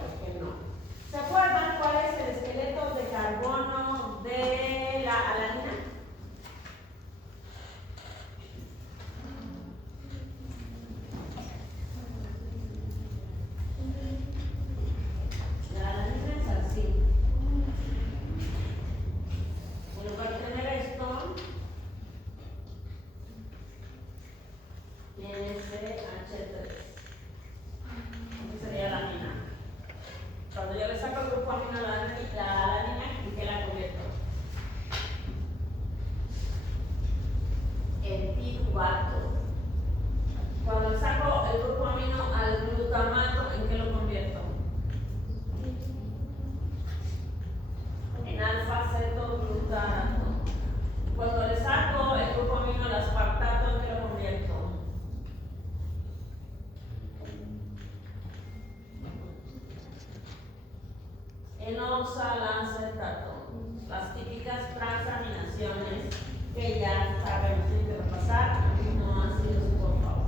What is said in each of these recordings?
¿por qué no? ¿Se acuerdan cuál es el esqueleto de carbono de la alanina? La alanina es así. En lugar de tener esto, tiene CH3. Esta sería la alanina. Cuando yo le saco el grupo amino a la alanina, ¿en qué la convierto? En piruvato. Cuando saco el grupo amino al glutamato, ¿en qué lo convierto? En alfa-cetoglutarato. Cuando le saco el grupo amino al aspartato, ¿en qué lo convierto? En oxalacetato. Las típicas transaminaciones que ya sabemos que tienen que repasar, aminoácidos, por favor.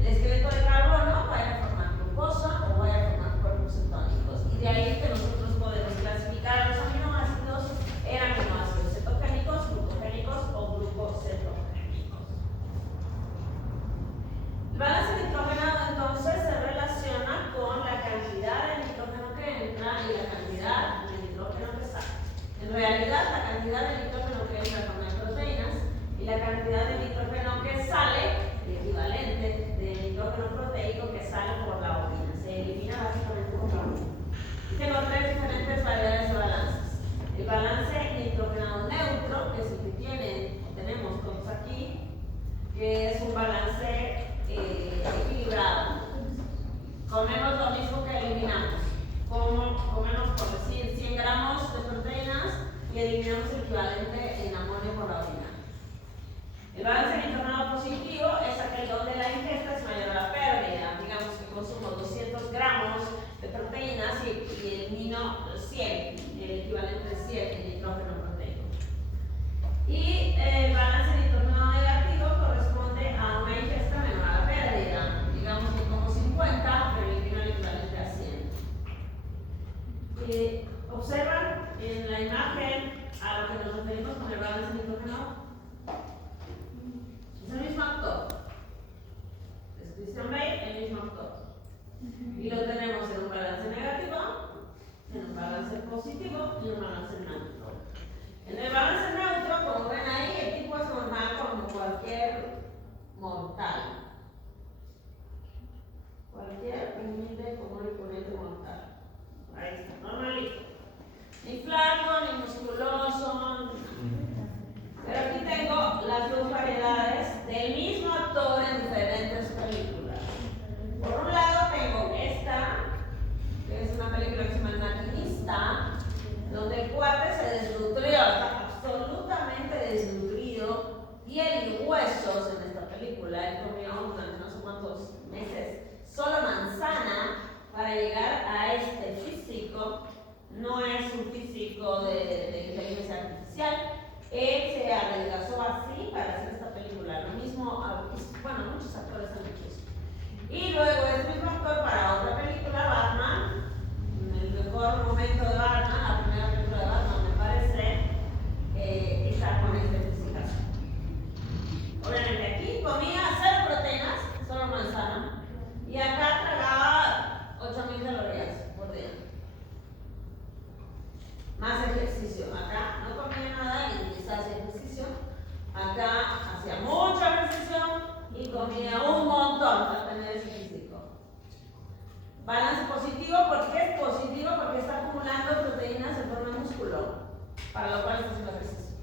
El esqueleto de carbono vaya a formar glucosa o vaya a formar cuerpos cetónicos. Y de ahí que nosotros podemos clasificar a los aminoácidos en aminoácidos cetogénicos, glucogénicos o glucocetogénicos. El balance nitrogenado entonces se relaciona con la cantidad de nitrógeno que entra y la cantidad de nitrógeno que sale. En realidad, la cantidad de nitrógeno que entra con las proteínas y la cantidad de nitrógeno que sale, el equivalente de nitrógeno proteico que sale por la orina, se elimina básicamente por la orina. Y tengo tres diferentes variedades de balances. El balance nitrogenado neutro, que es el que tenemos todos aquí, que es un balance equilibrado. Comemos lo mismo que eliminamos. Comemos, por decir, 100 gramos de proteínas y eliminamos el equivalente en amonio por la orina. El balance nitrogenado positivo es aquel donde la ingesta es mayor a la pérdida. Digamos que consumo 200 gramos de proteínas y elimino 100, el equivalente de 100 en nitrógeno proteico. Y el balance nitrogenado negativo corresponde a una ingesta menor a la pérdida. Digamos que como 50, pero elimino el equivalente a 100. ¿Observan en la imagen a lo que nos referimos con el balance nitrogenado? Es el mismo actor. Es Christian Bale, el mismo actor. Y lo tenemos en un balance negativo, en un balance positivo y en un balance neutro. En el balance neutro, como ven ahí, el tipo es normal como cualquier mortal. Cualquier humilde, común y corriente mortal. Ahí está, normalito. Ni flaco, ni musculoso. Pero aquí tengo las dos variedades del mismo actor en diferentes películas. Por un lado tengo esta, que es una película que se llama El Maquinista, donde el cuate se desnutrió, está absolutamente desnutrido, piel y huesos en esta película. Él comió durante no sé cuántos meses solo manzana para llegar a este físico. No es un físico de inteligencia artificial. Él se adelgazó así para hacer esta película. Lo mismo, bueno, muchos actores han hecho eso. Y luego este mismo actor para otra película, Batman, el mejor momento de Batman, la primera película de Batman me parece, está con este físico. Obviamente aquí comía 0 proteínas, solo manzana, y acá tragaba 8.000 calorías por día. Más ejercicio. Acá no comía nada y quizás hacía ejercicio. Acá hacía mucho ejercicio y comía un montón para tener ese físico. Balance positivo, ¿por qué es positivo? Porque está acumulando proteínas en forma de músculo, para lo cual está haciendo ejercicio.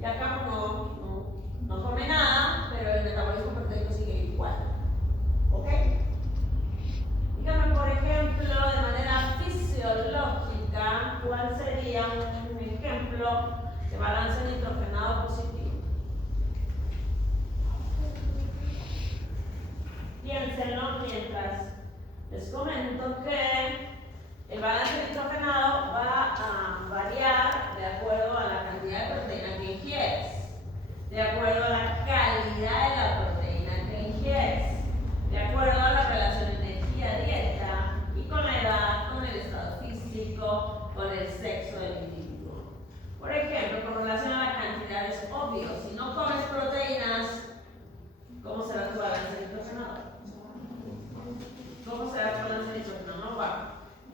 Y acá no come nada, pero el metabolismo proteico sigue igual. ¿Ok? Dígame, por ejemplo, de manera fisiológica, ¿cuál sería un ejemplo de balance nitrogenado positivo? Piénsenlo mientras les comento que el balance nitrogenado va a variar de acuerdo a la cantidad de proteína que ingieres, de acuerdo a la calidad de la proteína que ingieres, de acuerdo a la relación energía-dieta y con la edad, con el el sexo del individuo. Por ejemplo, con relación a la cantidad es obvio, si no comes proteínas, ¿cómo será tu balance nitrogenado? ¿Cómo será tu balance nitrogenado? No va.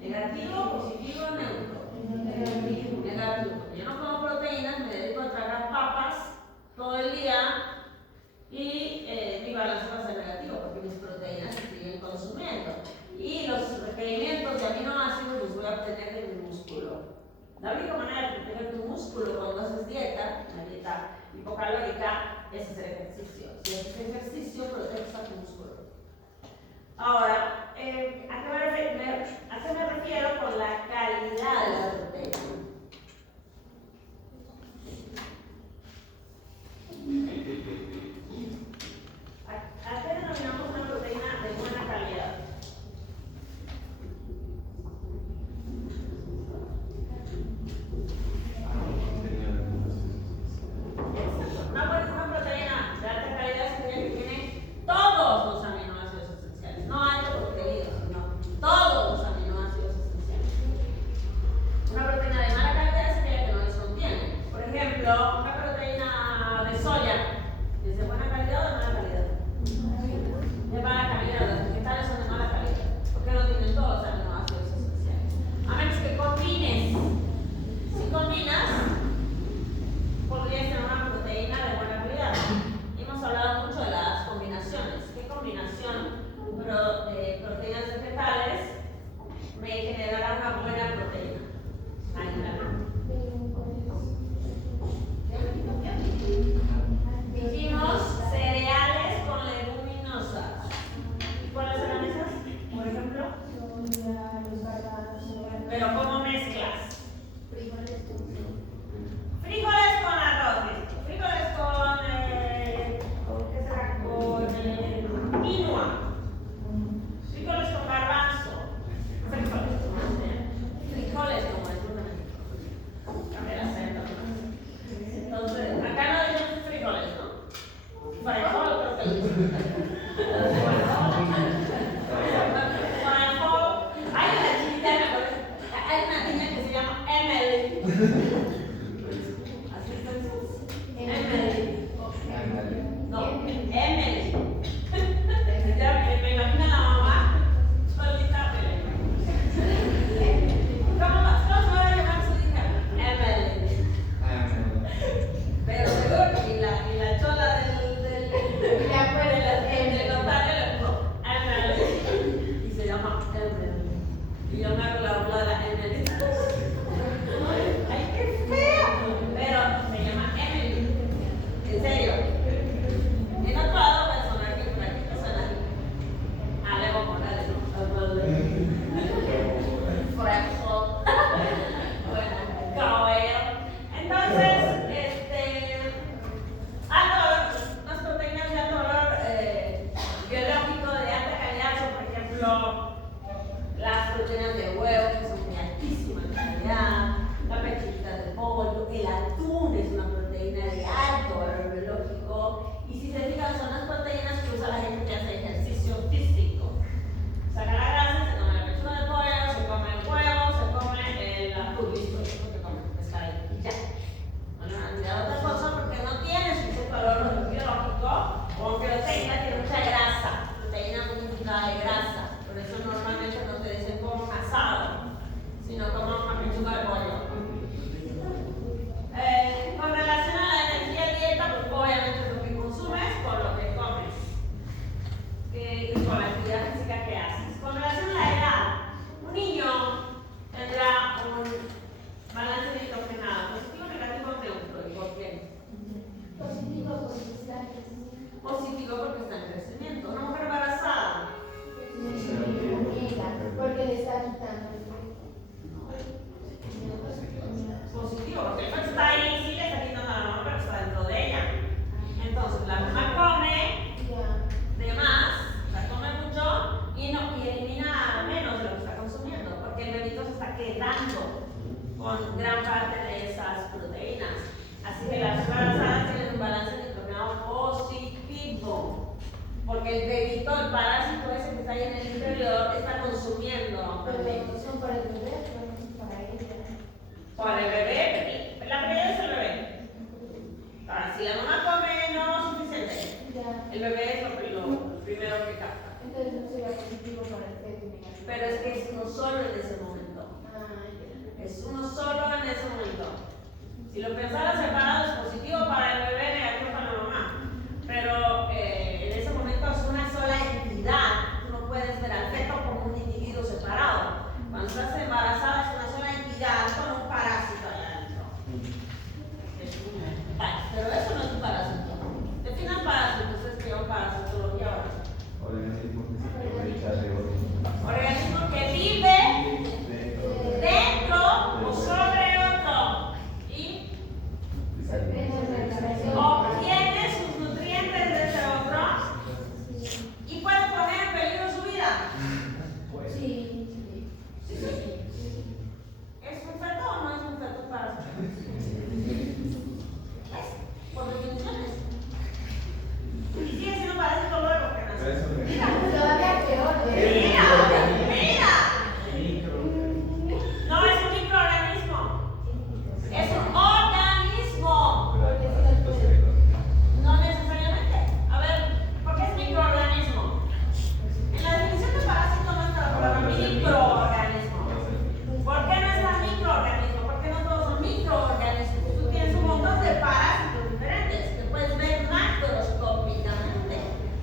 ¿Negativo, positivo, neutro? Negativo. Negativo. Porque yo no como proteínas, me dedico a tragar papas todo el día y mi balance va a ser negativo porque mis proteínas se siguen consumiendo. Y los requerimientos de aminoácidos los voy a obtener de mi músculo. La única manera de obtener tu músculo cuando haces dieta, una dieta hipocalórica, es hacer ejercicio. Si haces ejercicio, proteges a tu músculo. Ahora, ¿a qué me refiero con la calidad de la proteína? ¿A qué denominamos una proteína de buena calidad? Una proteína de alta calidad es aquella que tiene todos los aminoácidos esenciales, no alto contenido, sino todos los aminoácidos esenciales. Una proteína de mala calidad es aquella que no los contiene. Por ejemplo, una proteína de soya, ¿es de buena calidad o de mala calidad? De mala calidad, los vegetales son de mala calidad, porque no tienen todos los aminoácidos esenciales. A menos que combines. Si combinas, podrías tener una proteína de buena calidad. Hemos hablado mucho de las combinaciones. ¿Qué combinación de proteínas vegetales me generará una buena proteína animal? Dijimos cereales con leguminosas. ¿Y cuáles eran esas? Por ejemplo. Pero ¿cómo mezclas? Frijoles con arroz, frijoles con, ¿qué será? Con quinoa, frijoles con garbanzo, frijoles como el turno, cambiar acento. Entonces, acá no dicen frijoles, ¿no? Frijol creo que lo dicen. Hay una chiquita, hay una niña que se llama Emily. Emily. No, Emily. Ya me imagino a la mamá solita. ¿Cómo se va a llamar su hija? Emily. Pero seguro que la chola del notario le puso Emily. Y se llama Emily. Y yo me hago la burla de la Emily. ¡Ay, qué fea! Pero se llama Emily. En serio. En otro lado va a sonar que por aquí no suena Alejo Morales, ¿no? Fresco. Bueno, caballero. Entonces, alto valor, las proteínas de alto valor biológico de alta calidad son, por ejemplo, las proteínas de huevo, que son de altísima calidad, la pechuguita de pollo, el atún es una proteína de alto valor biológico, y si se fijan son las proteínas que usa la gente que hace ejercicio físico. Saca la grasa, se come la pechuga de pollo, se come el huevo, se come el atún, listo, eso es lo que come, pescadito, y ya. No le van a tirar otra cosa porque no tiene suficiente valor biológico, o aunque lo tenga, tiene mucha grasa, proteína muy infiltrada de grasa. Por eso normalmente no te dicen como un asado, sino como una pechuga de pollo. Con relación a la energía dieta, pues obviamente es lo que consumes con lo que comes y con la actividad física que haces. Con relación a la edad, un niño tendrá un balance nitrogenado positivo, negativo, neutro. ¿Y por qué? Positivo porque está en crecimiento. Positivo porque está en crecimiento. Una mujer embarazada. Porque le está quitando el Positivo porque no está ahí, sí le está quitando a la mamá, pero está dentro de ella. Entonces la mamá come de más, o sea, come mucho y elimina menos de lo que está consumiendo, porque el bebito se está quedando con gran parte de esas proteínas. Así que las embarazadas tienen un balance nitrogenado positivo, porque el bebito, el parásito ese que está ahí en el interior, está consumiendo. Pero son para el bebé, pero no son para ella. Para el bebé, la prioridad es el bebé. Ahora, si la mamá come no es suficiente, Ya. el bebé es lo primero que capta. Entonces no sería positivo para el feto y negativo. Pero es que es uno solo en ese momento. Ya. Es uno solo en ese momento. Si lo pensara separado es positivo para el bebé, negativo para la mamá. Pero en ese momento es una sola entidad. Tú no puedes ver al feto como un individuo separado. Cuando estás embarazada es una sola entidad con un parásito allá adentro. Pero eso no es un parásito. Definan parásito, ustedes que un parasitología ahora. Organismo que se aprovecha de otro. Organismo que vive dentro o sobre otro y obtiene sus nutrientes de ese otro y puede poner en peligro su vida. Sí. Sí. ¿Es un feto o no es un feto parásito? Es, por definiciones. Y sigue siendo parásito luego que nace. Todavía peor. Mira. No es un microorganismo. Es un organismo. No necesariamente. A ver, ¿por qué es microorganismo? En la definición de parásito no está la palabra microorganismo. ¿Por qué no está microorganismo? Porque no todos son microorganismos. Tú tienes un montón de parásitos diferentes que puedes ver macroscópicamente.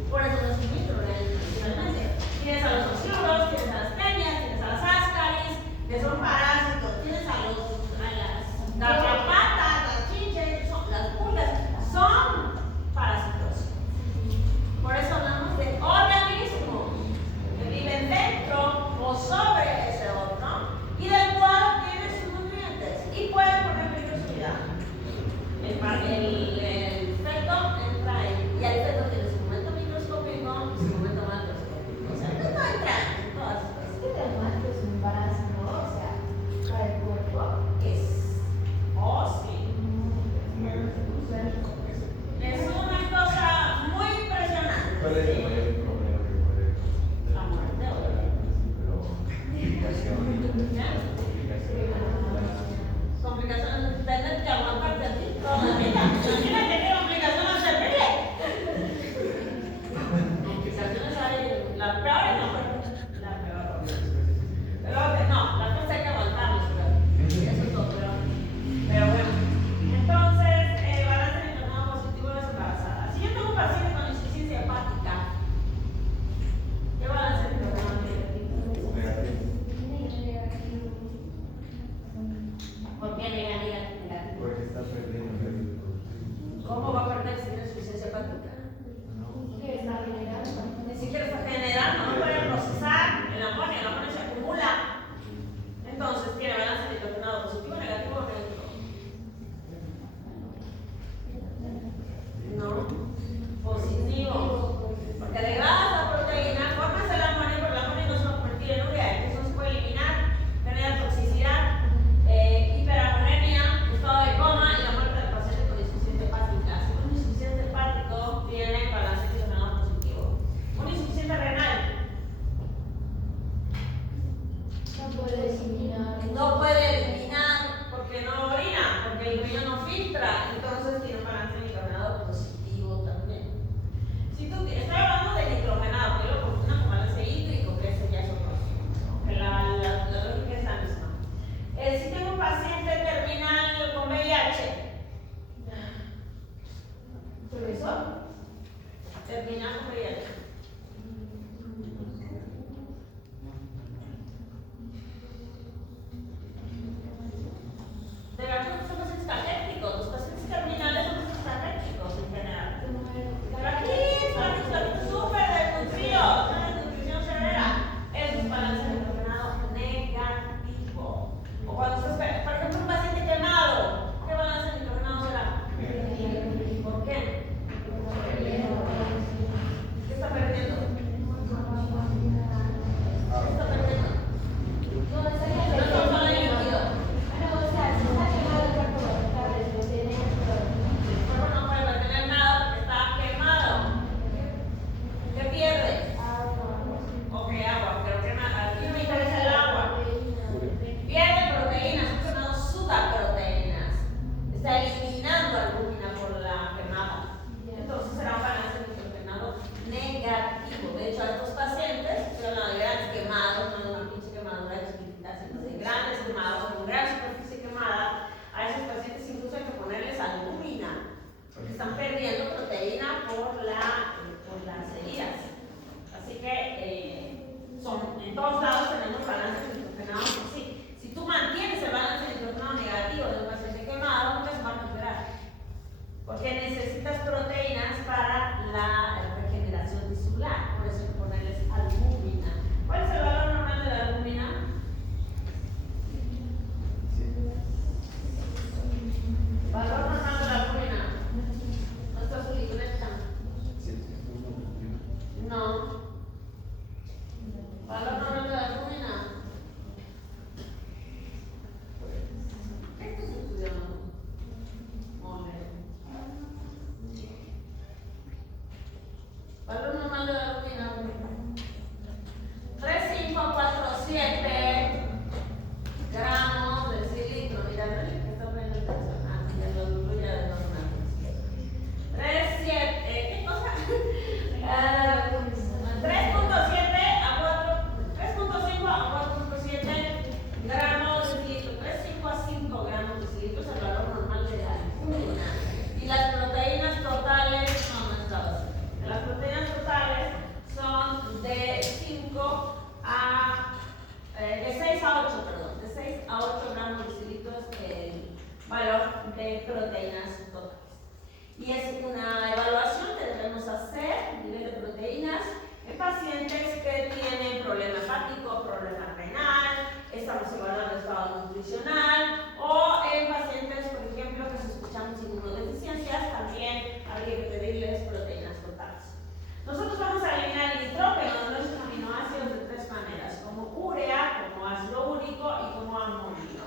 Por eso no es un microorganismo realmente. Tienes a los ociuros, tienes a las peñas, tienes a las ascaris, que son parásitos. Tienes a las garrapatas, las chinches, las pulgas, son parásitos. Por eso hablamos de organismos que viven dentro o sobre ese otro y del cual tiene sus nutrientes y pueden poner en peligro su vida. El feto entra ahí y el feto tiene su momento microscópico y su momento macroscópico. O sea, el feto entra en todas las cosas. Es que traumático es un embarazo, ¿no? O sea, para el cuerpo. Es. Oh, sí. Es una cosa muy impresionante. ¿Cuál es el mayor problema que puede La muerte, obviamente. pero complicación? ¿Ya? Complicaciones, tener que aguantarte a ti toda la vida. Imagínate qué complicación es terrible. Complicaciones hay, la peor es la muerte. La peor. Pero no, la cosa hay que aguantarlos, pero eso es lo peor. Pero bueno, entonces, balance de nitrógeno positivo de las embarazadas. Si yo tengo un paciente con insuficiencia hepática, ¿qué balance de nitrógeno tiene? Negativo. ¿Por qué negativo? Porque está perdiendo el productivo. ¿Cómo va a perder si tiene insuficiencia hepática? Que está generando. Ni siquiera está generando, no puede procesar el amonio se acumula. Entonces tiene balance de nitrógeno positivo, negativo o negativo. No, positivo. Porque degradas la proteína, formas el amonio, pero el amonio no se va a convertir en urea, entonces no se puede eliminar, genera toxicidad, hiperamonemia, estado de coma y la muerte del paciente con insuficiencia hepática. Si un insuficiente hepático tiene balance de nitrógeno positivo. Un insuficiente renal No puede eliminar. no puede eliminar porque no orina, porque el riñón no filtra, entonces tiene un balance de nitrógeno positivo también. Si tú estoy hablando de nitrogenado, que lo confunden con balance hídrico, que ese ya es otro asunto, que la lógica es la misma. Si tengo un paciente terminal con VIH, ¿profesor? Terminal con VIH. De verdad, son pacientes catépticos. Los pacientes terminales son pacientes catépticos en general. Pero aquí está súper desnutrido, una desnutrición severa. Eso es balance de nitrógeno negativo. O cuando estás, por ejemplo, un paciente quemado, ¿qué balance de nitrógeno será? ¿Por qué? ¿Qué está perdiendo? ¿Qué está perdiendo? No, estaría No estamos hablando de líquido. No, o sea, si está quemado el cuerpo, tal vez lo tiene. El cuerpo no puede retener nada porque está quemado. ¿Qué pierde? Ok, agua, pero ¿qué más? Aquí no me interesa el agua. Pierde proteína. de proteínas totales. Y es una evaluación que debemos hacer, nivel de proteínas, en pacientes que tienen problema hepático, problema renal, estamos evaluando estado nutricional, o en pacientes, por ejemplo, que sospechamos inmunodeficiencias, también habría que pedirles proteínas totales. Nosotros vamos a eliminar el nitrógeno de nuestros aminoácidos de tres maneras, como urea, como ácido úrico y como amonio.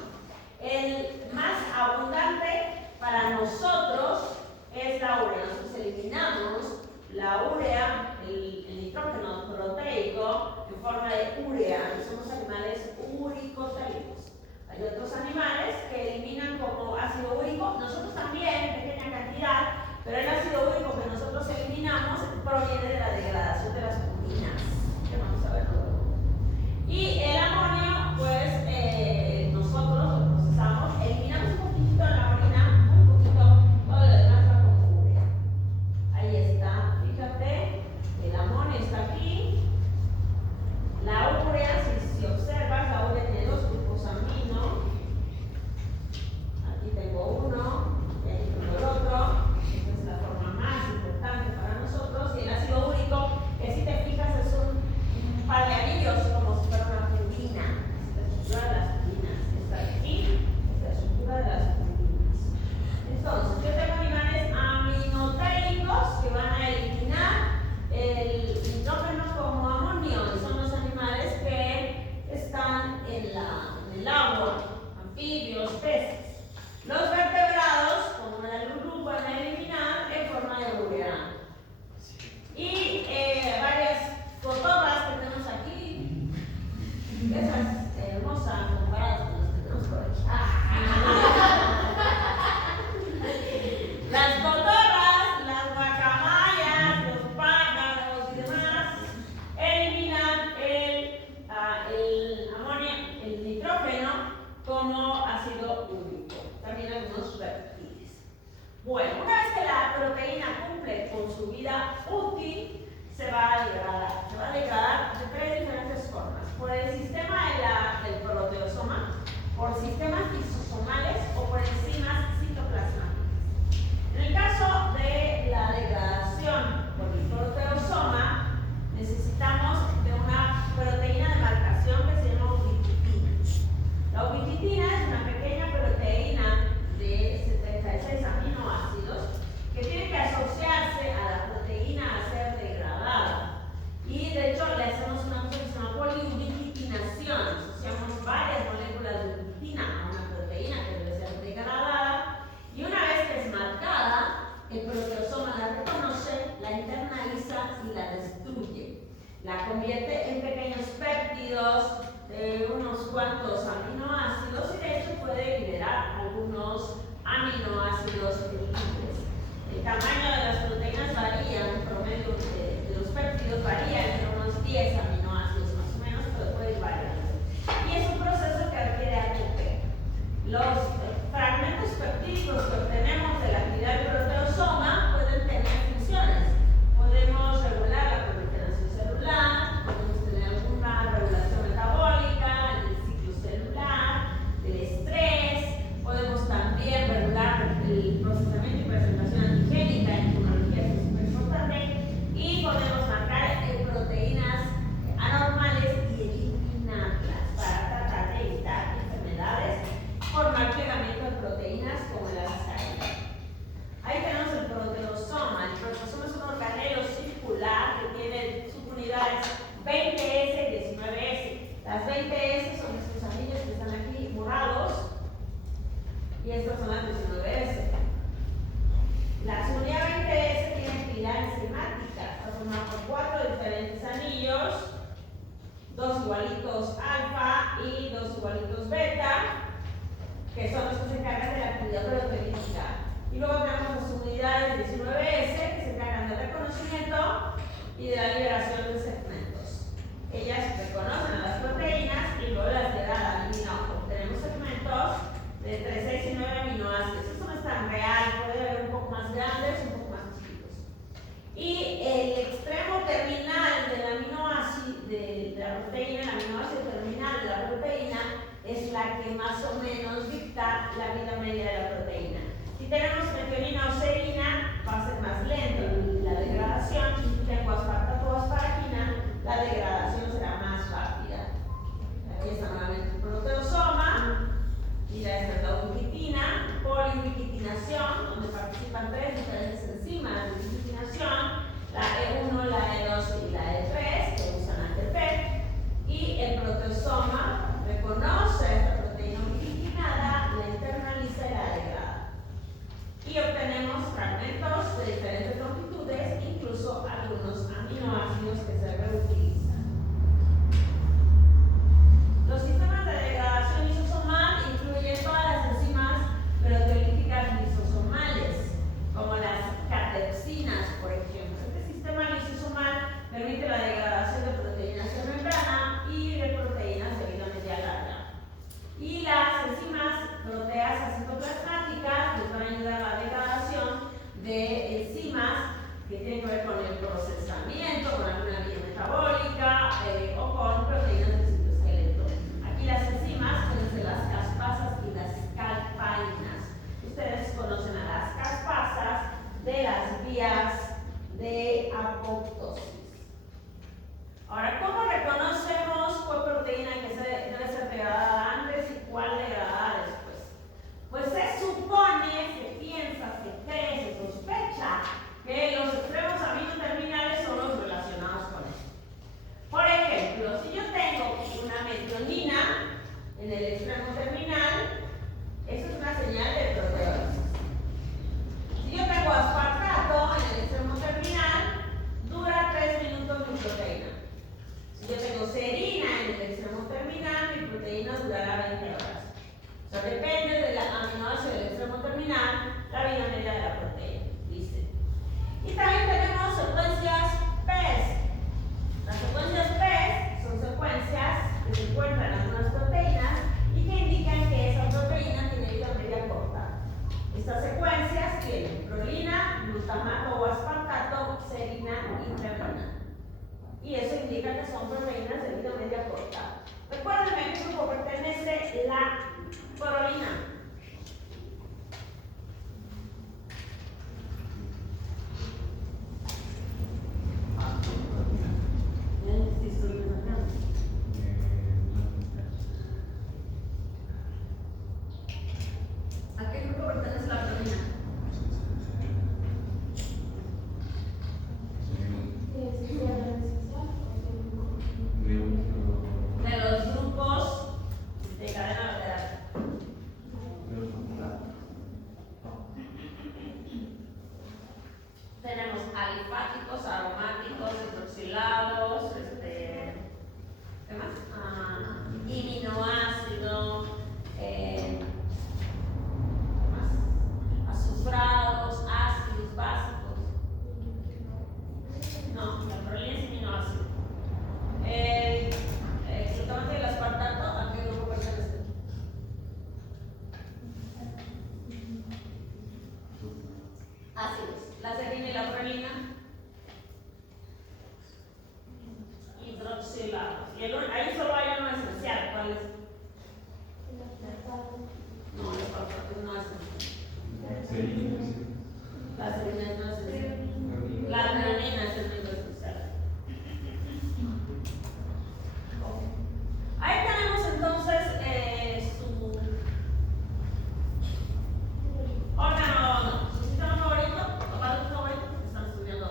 El más abundante para nosotros es la urea. Nosotros eliminamos la urea, el nitrógeno proteico en forma de urea. Somos animales uricotéricos. Hay otros animales que eliminan como ácido úrico, nosotros también en pequeña cantidad, pero el ácido úrico que nosotros eliminamos proviene de la degradación de las purinas, que vamos a ver luego. Y el amonio, pues nosotros lo procesamos, eliminamos un poquitito en la orina, muy poquito, todo lo demás va como urea. Ahí está, fíjate, el amonio está aquí. La urea, si observas, la urea tiene dos grupos amino. Aquí tengo uno, y aquí tengo el otro. Esta es la forma más importante para nosotros. Y el ácido úrico, que si te fijas es un par de anillos, como si fuera una purina. Esta es la estructura de las purinas. Esta de aquí es la estructura de las purinas. Entonces, yo tengo animales aminotélicos que van a eliminar el nitrógeno como amonio. Son los animales que están en el agua, anfibios, peces. Los vertebrados, como la lulú, van a eliminar en forma de urea. Y varias cotorras que tenemos aquí, esas hermosas comparadas con las que tenemos por aquí. Las cotorras, las guacamayas, los pájaros y demás eliminan el amonio, el nitrógeno como ácido úrico. También algunos reptiles. Bueno, una vez que la proteína cumple con su vida útil, se va a degradar. Se va a degradar de tres diferentes formas. Por el sistema del proteosoma, por sistemas lisosomales o por enzimas citoplasmáticas. En el caso de la degradación por el proteosoma, necesitamos de una proteína de marcación que se llama ubiquitina. La ubiquitina es una pequeña proteína de 76 aminoácidos que tiene que asociarse a la proteína a ser degradada. Y de hecho le hacemos una cosa que se llama poliubiquitinación. Asociamos varias moléculas de ubiquitina a una proteína que debe ser degradada. Y una vez que es marcada, el proteosoma la reconoce, la internaliza y la destruye. La convierte en pequeños péptidos de unos cuantos aminoácidos y de hecho puede liberar algunos aminoácidos libres. El tamaño de las proteínas varía, en promedio de los péptidos varía entre unos 10 aminoácidos más o menos, pero puede ir variando. Y es un proceso que requiere ATP. Los fragmentos peptídicos que obtenemos de la actividad del proteosoma pueden tener funciones. Podemos regular la proliferación celular, podemos tener alguna regulación metabólica, el ciclo celular, el estrés, podemos también regular el procesamiento y presentación antigénica en inmunología, que es súper importante, y podemos marcar proteínas anormales y eliminarlas para tratar de evitar enfermedades por mal plegamiento de proteínas como el ascarina. Ahí tenemos el proteosoma. El proteosoma es un organelo circular que tiene subunidades 20S y 19S. Las 20S son estos anillos que están aquí morados y estas son las 19S. La subunidad 20S tiene actividad enzimática. Está formada por 4 diferentes anillos, 2 igualitos alfa y 2 igualitos beta, que son los que se encargan de la actividad proteínica. Y luego tenemos las unidades 19S que se encargan del reconocimiento y de la liberación de segmentos. Ellas reconocen a las proteínas y luego las degradan. Y no, obtenemos segmentos de entre 6 y 9 aminoácidos. Esto no es tan real, puede haber un poco más grandes y un poco más chiquitos. Y el extremo terminal del aminoácido, de la proteína, el aminoácido terminal de la proteína, es la que más o menos dicta la vida media de la proteína. Si Si tenemos metionina o serina, va a ser más lento la degradación. Si tengo aspartato o asparagina, la degradación será más rápida. Aquí está nuevamente el proteosoma. Mira, esta es la ubiquitina, poliubiquitinación, donde participan 3 diferentes enzimas de ubiquitinación, la E1, la E2 y la E3, que usan ATP. Y el proteosoma reconoce esta proteína ubiquitinada, la internaliza y la degrada. Y obtenemos fragmentos de diferentes longitudes, incluso algunos aminoácidos que se reutilizan. Los sistemas de degradación lisosomal incluyen todas las enzimas proteolíticas lisosomales, como las catepsinas, por ejemplo. Este sistema lisosomal permite la degradación de proteínas en membrana y de proteínas de vida media larga. Y las enzimas proteasas citoplasmáticas les van a ayudar a la degradación de enzimas que tienen que ver con el procesamiento, con alguna vía metabólica o con proteínas del citoesqueleto. Aquí las enzimas pueden ser las caspasas y las calpainas. Ustedes conocen a las caspasas de las vías de apoptosis. Ahora, ¿cómo reconocemos cuál proteína que debe ser degradada antes y cuál degradada después? Pues se supone, se piensa, se cree, se sospecha que los extremos aminoterminales son los relacionados con esto. Por ejemplo, si yo tengo una metionina en el extremo terminal, eso es una señal de proteólisis. Si yo tengo aspartato en el extremo terminal, dura 3 minutos mi proteína. Si yo tengo serina en el extremo terminal, mi proteína durará 20 horas. O sea, depende del aminoácido del extremo terminal, la vida media de la proteína, dice. Y también tenemos secuencias PES. Las secuencias PES son secuencias que se encuentran en algunas proteínas y que indican que esa proteína tiene vida media corta. Estas secuencias tienen prolina, glutamato o aspartato, serina y tremina. Y eso indica que son proteínas de vida media corta. Recuérdenme a qué grupo pertenece la prolina. Sí, estoy pensando. ¿A qué grupo pertenece la prolina? De los grupos de cadena lateral. Tenemos alifáticos, aromáticos, hidroxilados, ¿qué más? Aminoácido, ¿qué más? Azufrados, ácidos, básicos. No, la prolina es aminoácido. El glutamato y el aspartato, ¿a qué grupo pertenece? Ácidos. La serina y la prolina, hidroxilados. Y ahí solo hay uno esencial. ¿Cuál es? No, el aspartato no es esencial. La serina no es esencial. La adenina es el único esencial. Ahí tenemos entonces su órgano, su sistema favorito, o para su favorito, están estudiando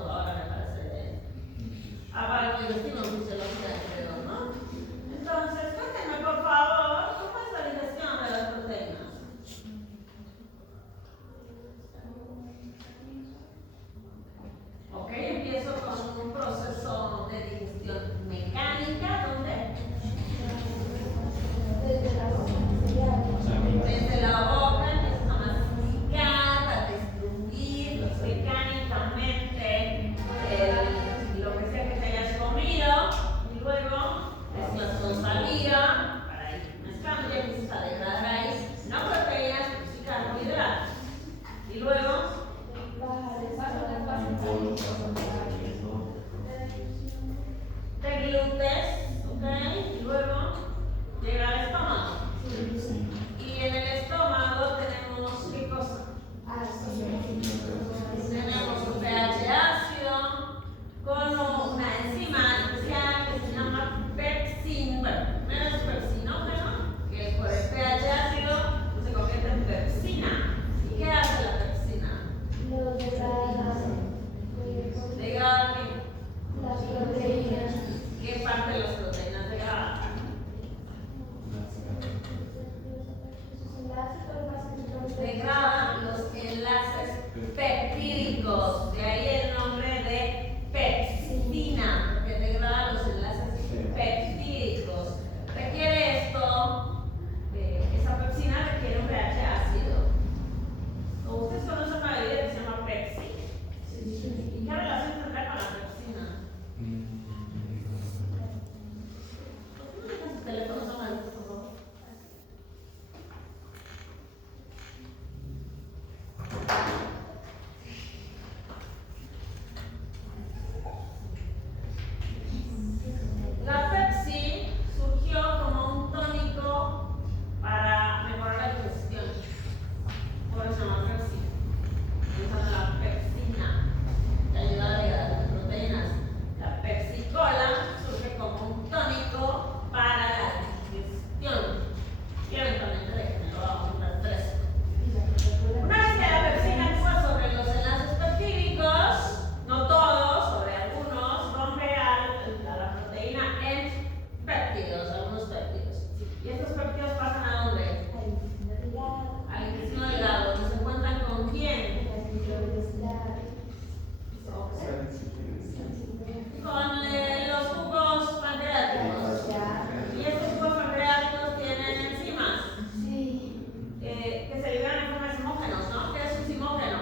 degrada los enlaces peptídicos, de ahí el nombre de pepsina, porque degrada los enlaces peptídicos. Requiere esto, esa pepsina requiere un pH ácido. ¿Ustedes conocen una bebida que se llama Pepsi? ¿Y qué relación tendrá con la pepsina? ¿Por qué no dejan sus teléfonos a mano, por favor? La Pepsi surgió como un tónico para mejorar la digestión. Por eso se llama Pepsi. Usan la pepsina, que ayuda a degradar las proteínas. La Pepsi Cola surge como un tónico para la digestión. Y eventualmente degeneró a un refresco. Una vez que la pepsina actúa sobre los enlaces peptídicos, no todos, sobre algunos, rompe a la proteína en péptidos, algunos péptidos. ¿Y estos péptidos pasan a dónde? Al intestino delgado, donde se encuentran con quién? Con los jugos pancreáticos. Y estos jugos pancreáticos tienen enzimas que se liberan en forma de simógenos, ¿no? ¿Qué es un simógeno?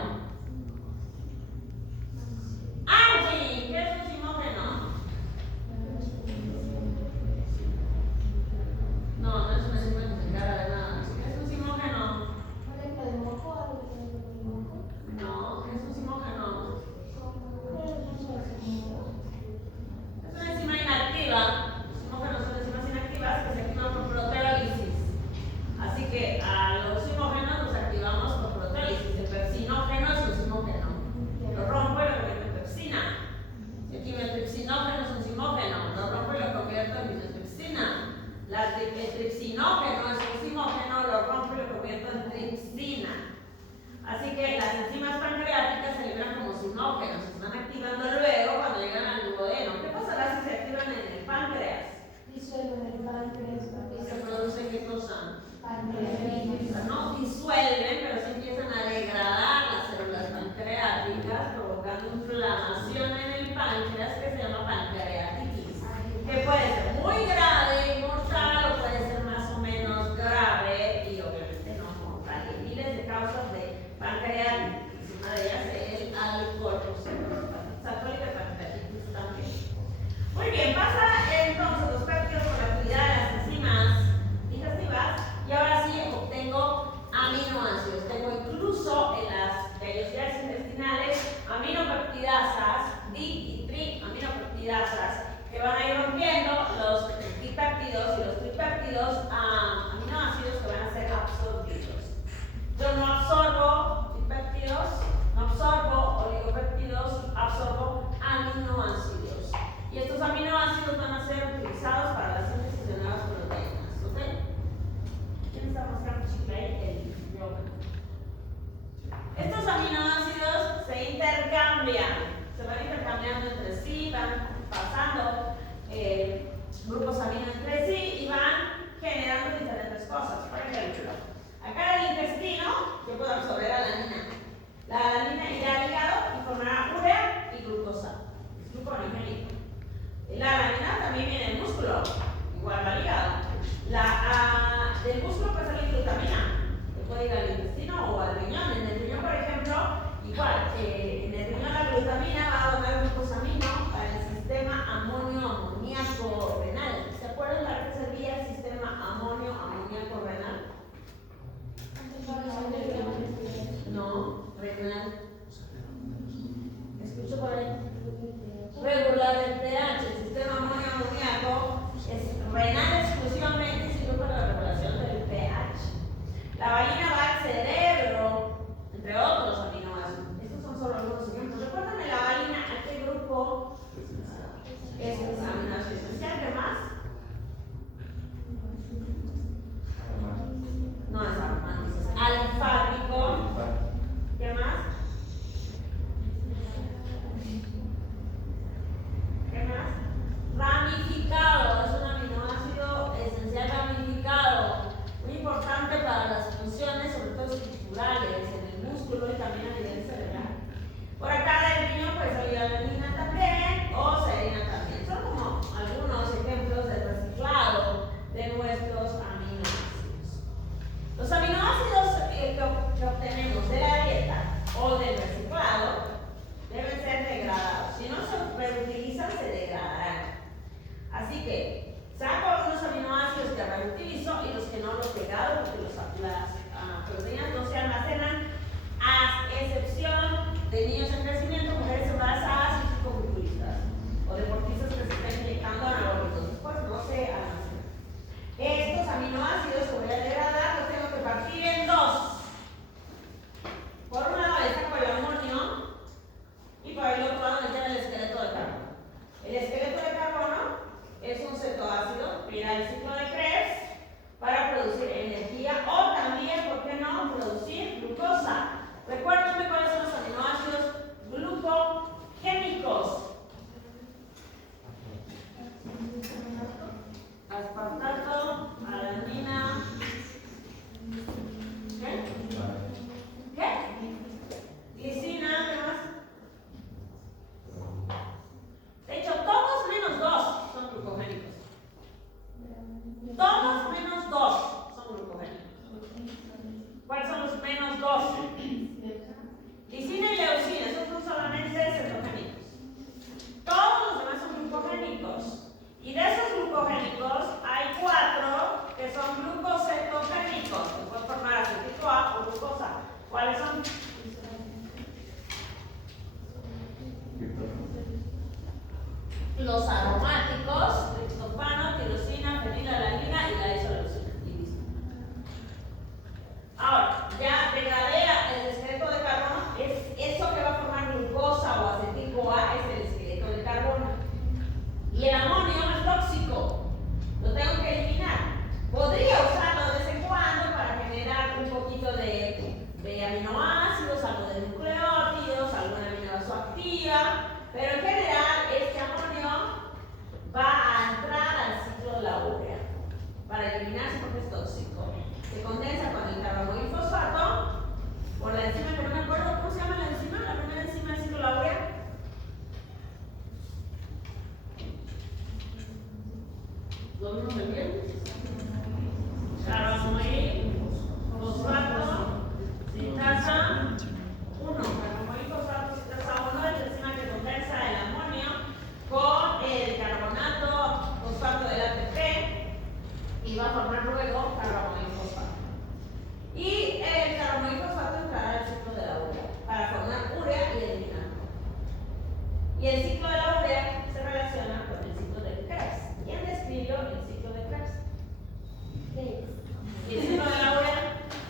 ¡Angie! ¿Qué es un simógeno? No, no es una enzima que se encarga de nada. ¿Qué es un simógeno? No, ¿qué es un simógeno? Es una enzima inactiva. Los simógenos son enzimas inactivas que se activan por proteólisis. Así que a los simógenos los activamos por proteólisis. El pepsinógeno es un simógeno. Lo rompo y lo convierto en pepsina. Si aquí el tripsinógeno es un simógeno, lo rompo y lo convierto en bisotripsina. El tripsinógeno es un simógeno, lo rompo y lo convierto en tripsina. Así que las enzimas pancreáticas se liberan como sinógenos, se están activando luego cuando llegan al duodeno. ¿Qué pasará si se activan en el páncreas? Se produce qué cosa? No disuelven, pero sí empiezan a degradar las células pancreáticas, provocando inflamación en el páncreas que se llama pancreatitis, que puede ser muy grave y mortal o puede ser más o menos grave y obviamente no mortal. Hay miles de causas de pancreatitis, una de ellas es el alcohol, por ejemplo, alcohólica y pancreatitis también. Muy bien, pasa entonces los péptidos por la actividad de las enzimas digestivas y ahora sí obtengo aminoácidos. Tengo incluso en las vellosidades intestinales aminopeptidasas, di y triaminopeptidasas, que van a ir rompiendo los dipéptidos y los tripéptidos a aminoácidos que van a ser absorbidos. Yo no absorbo dipéptidos, no absorbo oligopéptidos, absorbo aminoácidos. Y estos aminoácidos van a ser utilizados para la síntesis de nuevas proteínas. ¿Ok? ¿Quién está buscando chicle? El yoga. Estos aminoácidos se intercambian, se van intercambiando entre sí, van pasando grupos amino entre sí y van generando diferentes cosas. Por ejemplo, acá en el intestino yo puedo absorber alanina. La alanina irá al hígado y formará urea y glucosa. Es gluconeogénico. La alanina también viene del músculo, igual va al hígado. Del músculo puede salir glutamina, que puede ir al intestino o al riñón. En el riñón, por ejemplo, igual, en el riñón la glutamina va a donar glucosamino para el sistema amonio-amoníaco renal. ¿Se acuerdan para qué servía el sistema amonio-amoníaco renal? que obtenemos de la dieta o del reciclado deben ser degradados. Si no se reutilizan, se degradarán. Así que saco algunos aminoácidos que reutilizo y los que no los degrado porque las proteínas no se almacenan, a excepción de niños en crecimiento, mujeres embarazadas y fisicoculturistas o deportistas que se están inyectando anabólicos. Después no se almacenan. Estos aminoácidos que voy a degradar los tengo que partir en dos. Por un lado le saco el amonio y por el otro lado me queda el esqueleto de carbono. El esqueleto de carbono es un cetoácido que irá al ciclo de Krebs para producir energía o también, ¿por qué no?, producir glucosa. Recuérdenme cuáles son los aminoácidos glucogénicos. Aspartato, alanina. ¿Qué? Glicina, ¿qué más? De hecho, todos menos dos son glucogénicos. Todos menos dos son glucogénicos. ¿Cuáles son los menos dos? Lisina y leucina, esos son solamente cetogénicos. Todos los demás son glucogénicos. Y de esos glucogénicos hay 4 que son glucocetogénicos, que pueden formar acetil A o glucosa. ¿Cuáles son? Los aromáticos, triptofano, tirosina, fenilalanina y la isoleucina. Y listo. Ahora, ya degradé el esqueleto de carbono, es eso que va a formar glucosa o acetil-CoA, es el esqueleto de carbono. Y el amonio es tóxico, lo tengo que eliminar. Podría usarlo de vez en cuando para generar un poquito de aminoácidos, algo de nucleótidos, alguna aminoácido activa, pero en general este amonio va a entrar al ciclo de la urea para eliminarse porque es tóxico. Se condensa con el carbomoilfosfato por la enzima que no me acuerdo cómo se llama la enzima, la primera enzima del ciclo de la urea. ¿Lo vimos el viernes? Carbomoilfosfato, sintasa 1. Carbomoilfosfato, sintasa 1 es la enzima que condensa el amonio con el carbonato fosfato del ATP y va a formar luego carbomoilfosfato. Y el carbomoilfosfato entrará al ciclo de la urea para formar urea y eliminarlo. Y el ciclo de la urea se relaciona con el ciclo de Krebs. ¿Quién describió el ciclo de Krebs? ¿Y el ciclo de la urea?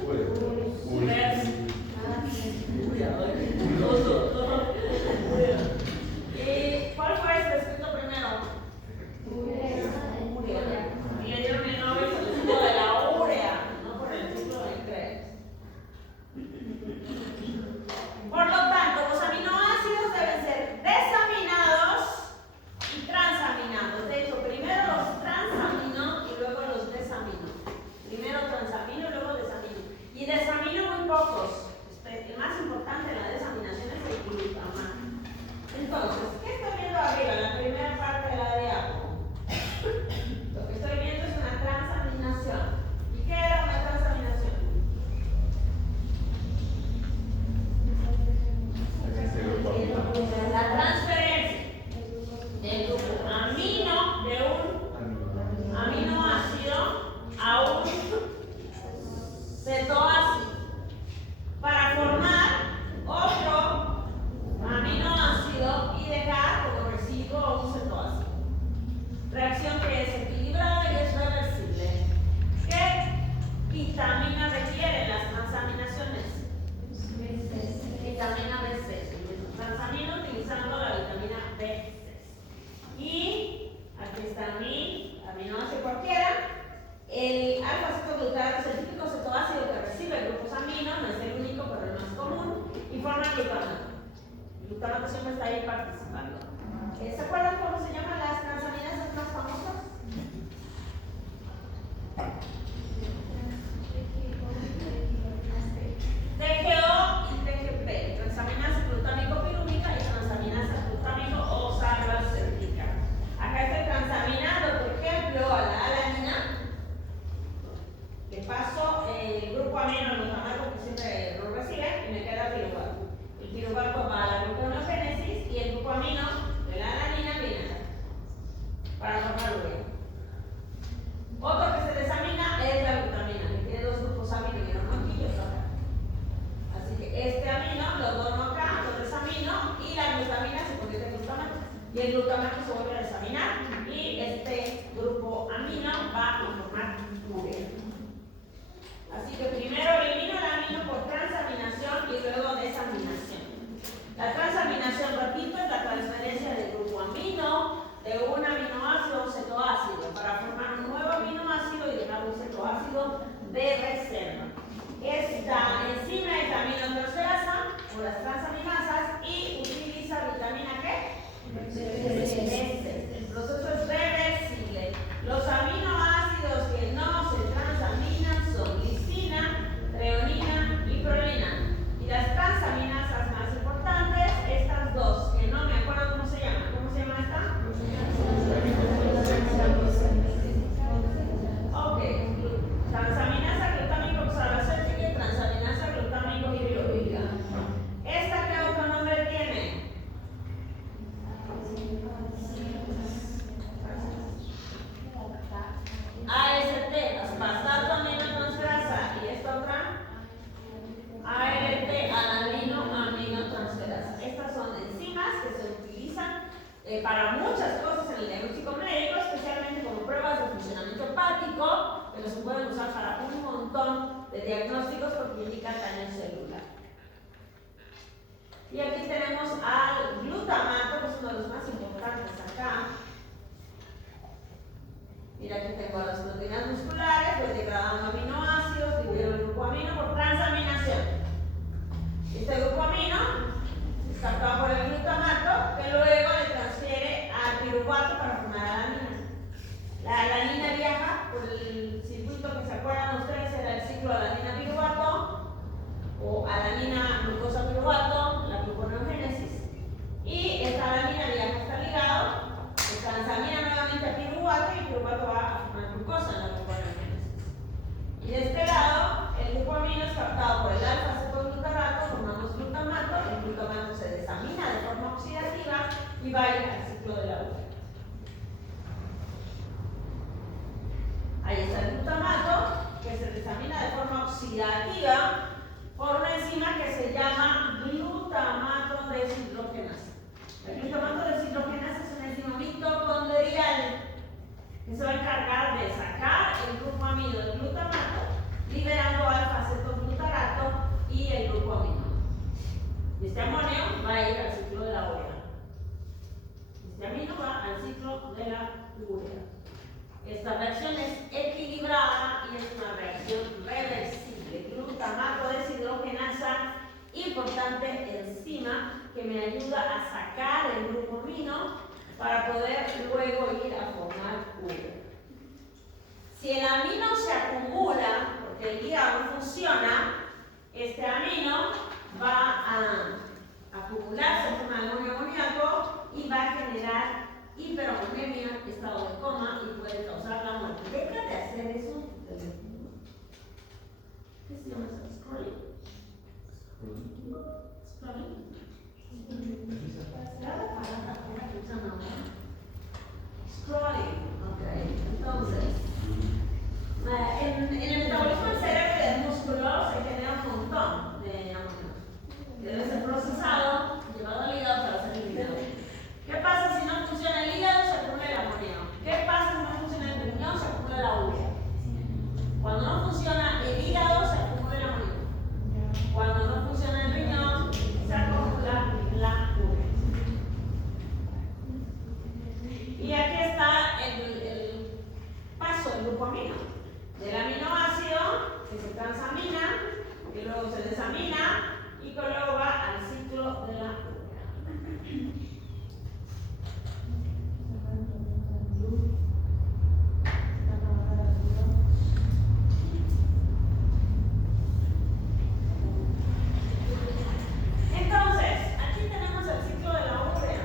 Krebs. ¿Y cuál fue el descrito primero? Urea. Y le dieron el nombre por el ciclo de la urea, no por el ciclo de Krebs. Por lo tanto, los aminoácidos deben ser desaminados y transaminados. De hecho, primero los transamino y luego los desamino. Primero transamino y luego desamino. Y desamino muy pocos. El más importante en la desaminación es el glutamato. Entonces, ¿qué estoy viendo arriba en la primera parte de la diapo? Lo que estoy viendo es una transaminación. ¿Y qué era una transaminación? La transferencia del grupo amino de un aminoácido a un cetoácido para formar otro aminoácido y dejar como residuo un cetoácido. Reacción que es equilibrada y es reversible. ¿Qué vitamina requieren las transaminaciones? Vitamina B6. Transamino utilizando la vitamina B6. Y aquí está mi aminoácido cualquiera. El alfa-cetoglutarato es el típico cetoácido que recibe grupos amino, no es el único, pero el más común, y forma glutamato. El glutamato siempre está ahí participando. ¿Se acuerdan cómo se llaman las transaminasas más famosas? TGO y TGP. Transaminasa glutámico pirúmica y transaminasa glutámico oxalato. para muchas cosas en el diagnóstico médico, especialmente como pruebas de funcionamiento hepático, pero se pueden usar para un montón de diagnósticos porque indican daño celular. Y aquí tenemos al glutamato, que es uno de los más importantes acá. Mira, aquí tengo las proteínas musculares, voy degradando aminoácidos, divido el grupo amino por transaminación. Este grupo amino es captado por el glutamato, que luego le transfiere al piruvato para formar alanina. La alanina viaja por el circuito que se acuerdan ustedes, era el ciclo alanina-piruvato, o alanina-glucosa-piruvato, la gluconeogénesis. Y esta alanina viaja hasta el hígado, se transamina nuevamente a piruvato y el piruvato va a formar glucosa en la gluconeogénesis. Y de este lado, el grupo amino es captado por el alfa-cetoglutarato, formamos glutamato, el glutamato se desamina de forma oxidativa y va a ir al ciclo de la urea. Ahí está el glutamato, que se desamina de forma oxidativa por una enzima que se llama glutamato deshidrogenasa. El glutamato deshidrogenasa es una enzima mitocondrial que se va a encargar de sacar el grupo amino del glutamato, liberando alfa-cetoglutarato y el grupo amino. Y este amonio va a ir al ciclo de la urea. Este amino va al ciclo de la urea. Esta reacción es equilibrada y es una reacción reversible. Glutamato deshidrogenasa, importante enzima que me ayuda a sacar el grupo amino para poder luego ir a formar urea. Si el amino se acumula, porque el hígado no funciona, este amino va a acumularse en forma de amonio amoníaco y va a generar hiperammonemia, estado de coma y puede causar la muerte. Deja de hacer eso. ¿Qué se llama eso? Scrolling. Scrolling. Scrolling. Ok. Entonces, en el metabolismo del cerebro y del músculo se genera un montón de amonio que debe ser procesado, llevado al hígado para ser eliminado. ¿Qué pasa si no funciona el hígado? Se acumula el amonio. ¿Qué pasa si no funciona el riñón? Se acumula la urea. Cuando no funciona el hígado, se acumula el amonio. Cuando no funciona el riñón, se acumula la urea. Y aquí está el paso del grupo amino. Del aminoácido, que se transamina, que luego se desamina y que luego va al ciclo de la urea. Entonces, aquí tenemos el ciclo de la urea.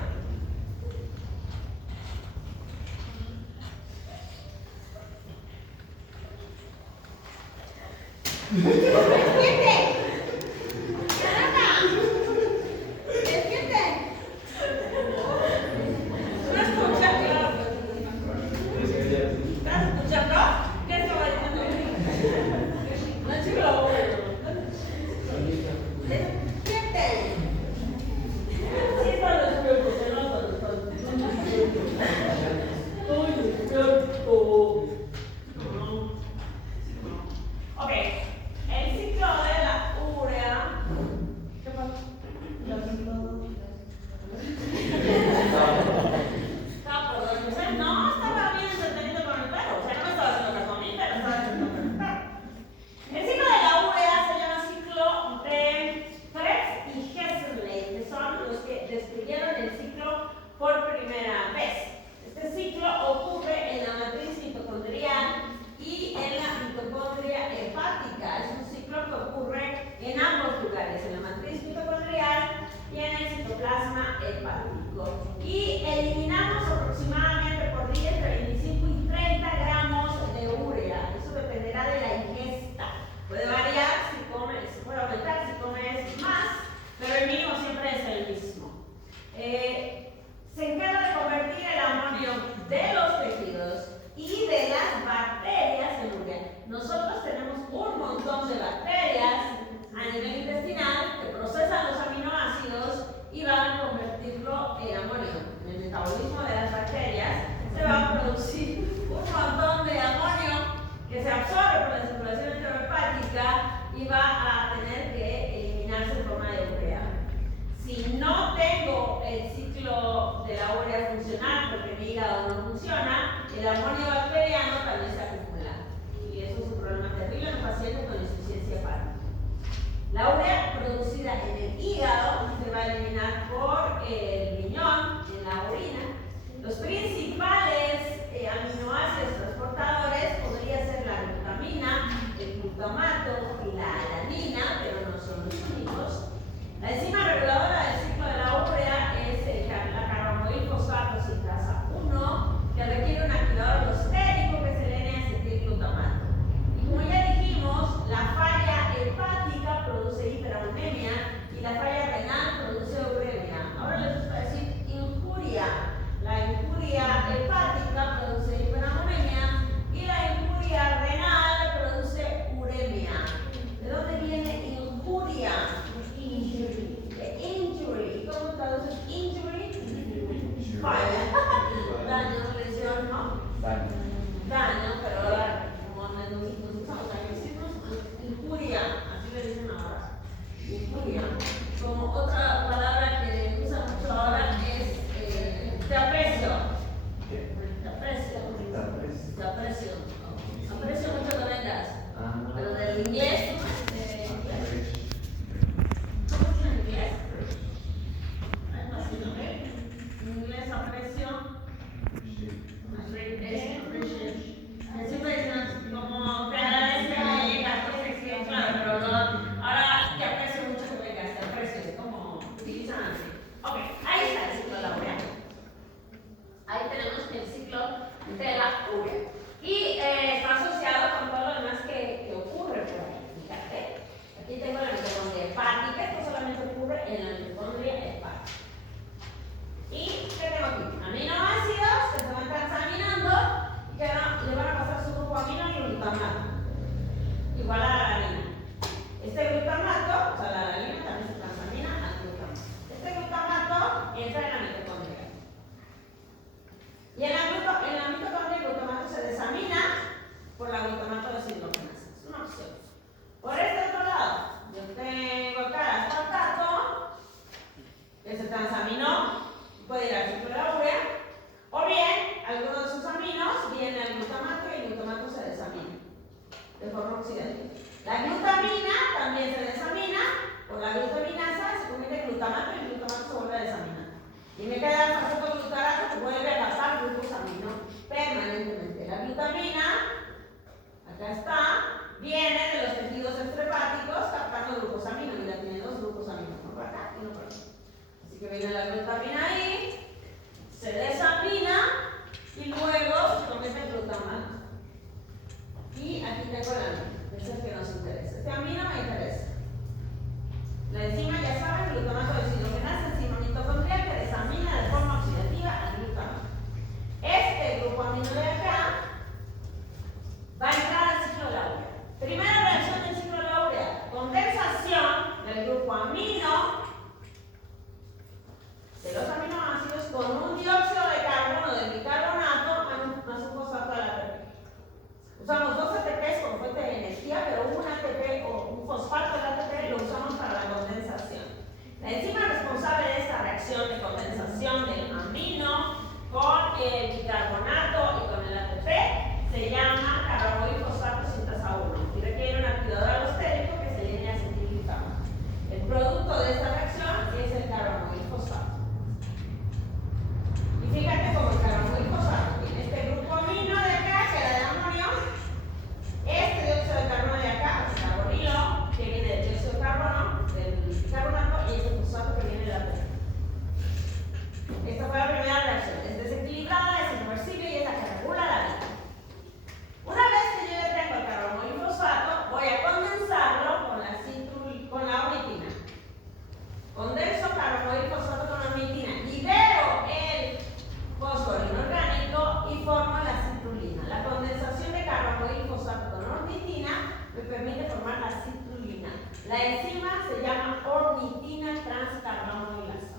La enzima se llama ornitina transcarbamilasa.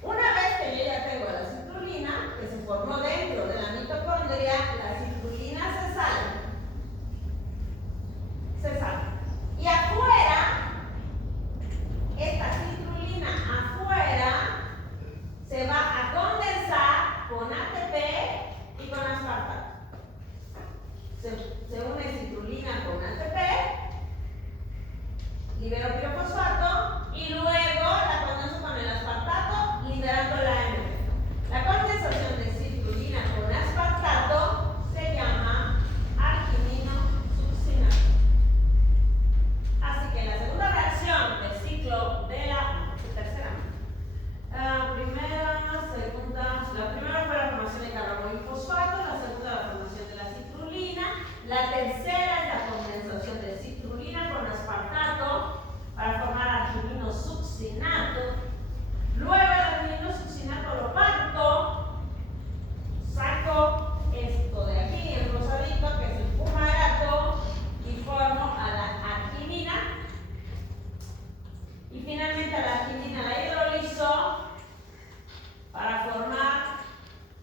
Una vez que yo ya tengo la citrulina, que se formó dentro de la mitocondria, la citrulina se sale. Y afuera, esta citrulina afuera se va a condensar con ATP y con aspartato. Se une citrulina con ATP, libero pirofosfato y luego la condenso con el aspartato, liberando la AMP. La condensación de citrulina con aspartato se llama arginino succinato. Así que la segunda reacción del ciclo de la tercera, la primera fue la formación de carbono y fosfato, la segunda la formación de la citrulina, la tercera es la condensación de citrulina con aspartato para formar arginino succinato. Luego el arginino succinato lo parto, saco esto de aquí, el rosadito, que es el fumarato, y formo a la arginina. Y finalmente a la arginina la hidrolizo para formar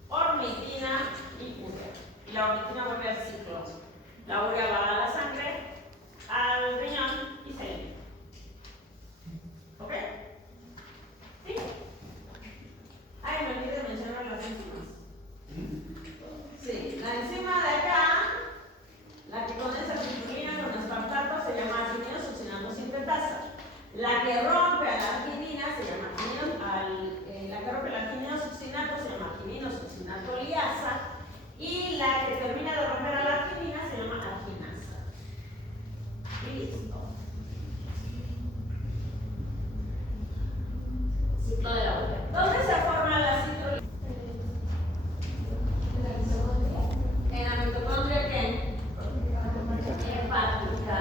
ornitina y urea. Y la ornitina vuelve al ciclo. La urea va a la sangre, al riñón y se limpia. ¿Ok? ¿Sí? Ay, me olvidé de mencionar las enzimas. Sí, la enzima de acá, la que condensa citrulina con aspartato, se llama arginino succinato sintetasa. La que rompe a la arginina se llama la que rompe el arginino succinato se llama arginino succinato liasa, y la que termina de romper a la arginina se llama arginasa. Y listo. Ciclo de la urea. ¿Dónde se forma la citrulina? En la mitocondria, ¿qué? Hepática.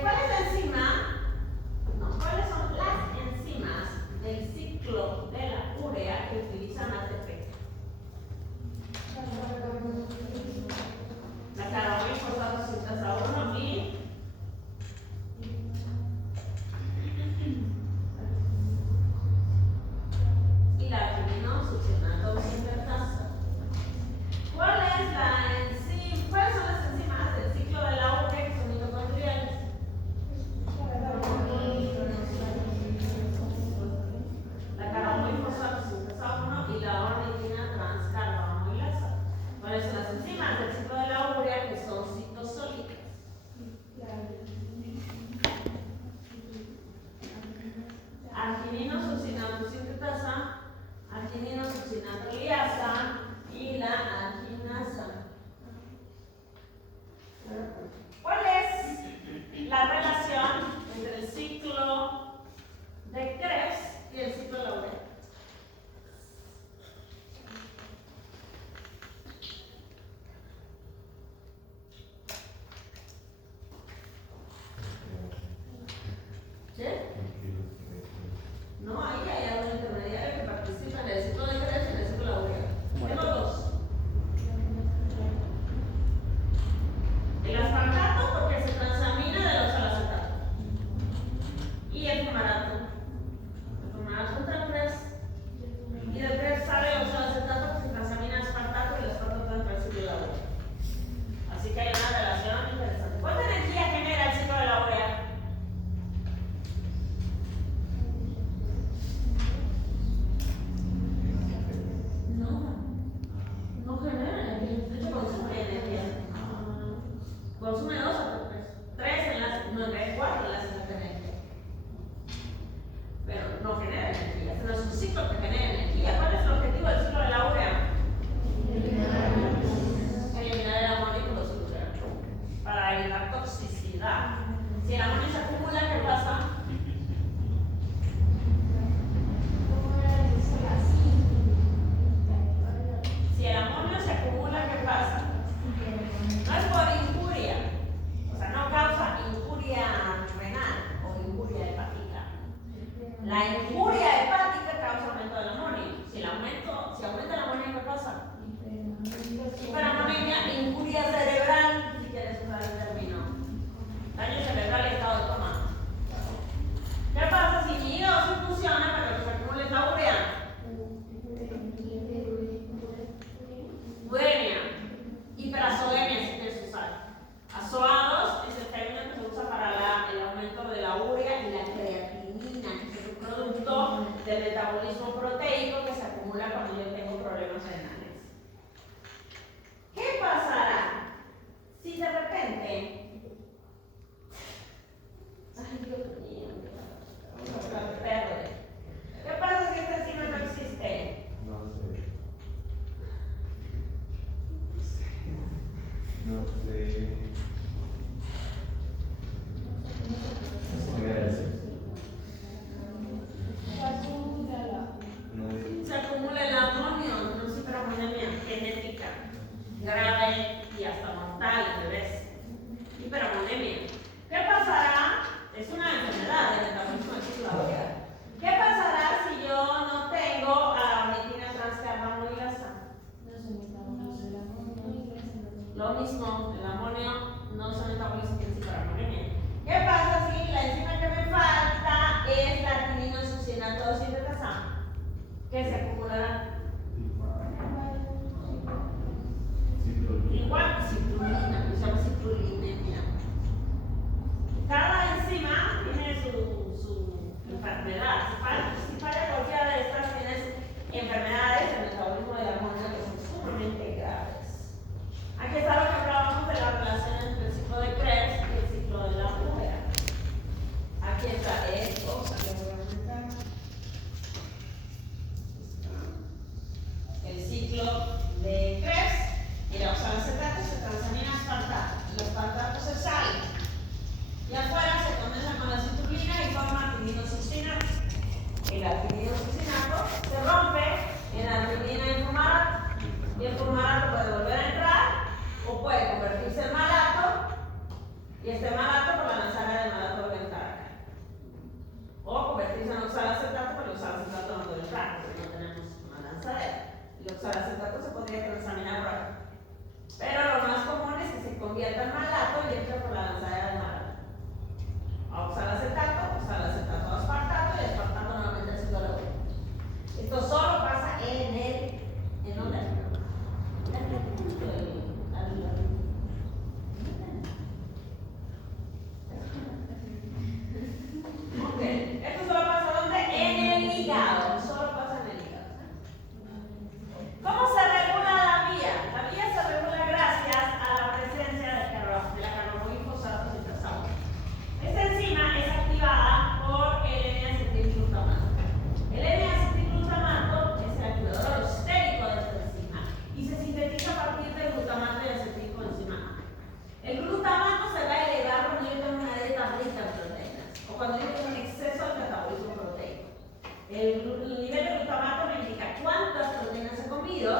¿Cuál es la enzima? No, ¿cuáles son las enzimas del ciclo de la urea que utilizan ATP? La carbono y fosfato sintasa 1 y la arginino succinato sintetasa. ¿Cuáles son las enzimas del ciclo de la urea que son mitocondriales? La carbono y fosfato sintasa 1 y la ornitina transcarbamilasa. ¿Cuáles son las enzimas del ciclo de la urea que son citosólicas? Arginino succinato sintetasa, arginino succinato liasa y la arginasa. ¿Cuál es la relación entre el ciclo de Krebs y el ciclo de la urea? ¿Sí? No, ahí hay algo intermediario que participa en el ciclo de Krebs y en el ciclo de la urea. Tengo dos. El aspartato, porque se transamina del oxaloacetato. Y el fumarato. El fumarato entra en 3. Y del 3 sale el oxaloacetato que se transamina aspartato y el aspartato entra en el ciclo de la urea. Así que hay una relación interesante. ¿Cuánta energía genera el ciclo de la urea? No genera energía, de hecho consume energía. Consume 2 a 3 enlaces, no, 4 enlaces de energía. Pero no genera energía, este no es un ciclo que genera energía. ¿Cuál es el objetivo del ciclo de la urea? Eliminar el amonio con los sucreanos para evitar toxicidad. Si el amonio se acumula, ¿qué pasa? Si el amonio se acumula, ¿qué pasa? No es por injuria, o sea, no causa injuria renal o injuria hepática. La injuria hepática causa aumento del amonio. Si aumenta el amonio, ¿qué pasa? Hiperamonemia, injuria cerebral, si quieres usar el término. Daño cerebral y estado de coma. de metabolismo proteico que se acumula cuando yo tengo problemas renales. ¿Qué pasará si de repente... Ay, Dios mío, ¿qué pasa si esta enzima no existe? No sé. No sé. Se acumula el amonio, una hiperammonemia genética grave y hasta mortal en bebés. Hiperammonemia. ¿Qué pasará? Es una enfermedad del metabolismo del ciclo aureal. ¿Qué pasará si yo no tengo a la ornitina transcarbamilasa? Lo mismo, el amonio no se metaboliza en hiperammonemia. ¿Qué pasa si la enzima que me falta es la argininosuccinatosis sintetasa? ¿Qué se acumulará? Igual citrulina, se llama citrullinemia. Cada enzima tiene su enfermedad. Si falla cualquiera de estas, tienes enfermedades del metabolismo del amonio que son sumamente graves. Aquí está lo que hablábamos de la relación entre el ciclo de Krebs y el ciclo de la úlcera. Aquí está esto, el ciclo de Krebs y la oxalacetato se transamina a aspartato. El aspartato se sale y afuera se condensa con la citrulina y forma argininosuccinato. El argininosuccinato se rompe en arginina y fumarato. Y el fumarato puede volver a entrar o puede convertirse en malato y este malato por la lanzadera de malato vuelve a entrar. O convertirse en oxalacetato, pero el oxalacetato no puede entrar porque no tenemos una lanzadera. El oxalacetato se podría transaminar por acá. Pero lo más común es que se convierta en malato y entre por la lanzadera de malato. Oxalacetato, aspartato y aspartato nuevamente el ciclo de la úlcera. Esto solo pasa ¿en dónde? Ok, esto solo pasa ¿dónde? En el hígado, solo pasa en el hígado. ¿Cómo se regula la vía? La vía se regula gracias a la presencia de la carboxilfosfato citrasado. Esta enzima es activada por el N-acetilglutamato. El N-acetilglutamato es el activador alostérico de esta enzima y se sintetiza a partir del glutamato y acetilcoenzima. El glutamato se va a elevar cuando yo tengo una dieta rica en proteínas o cuando yo tengo un exceso de metabolismo proteico. El nivel de glutamato me indica cuántas proteínas he comido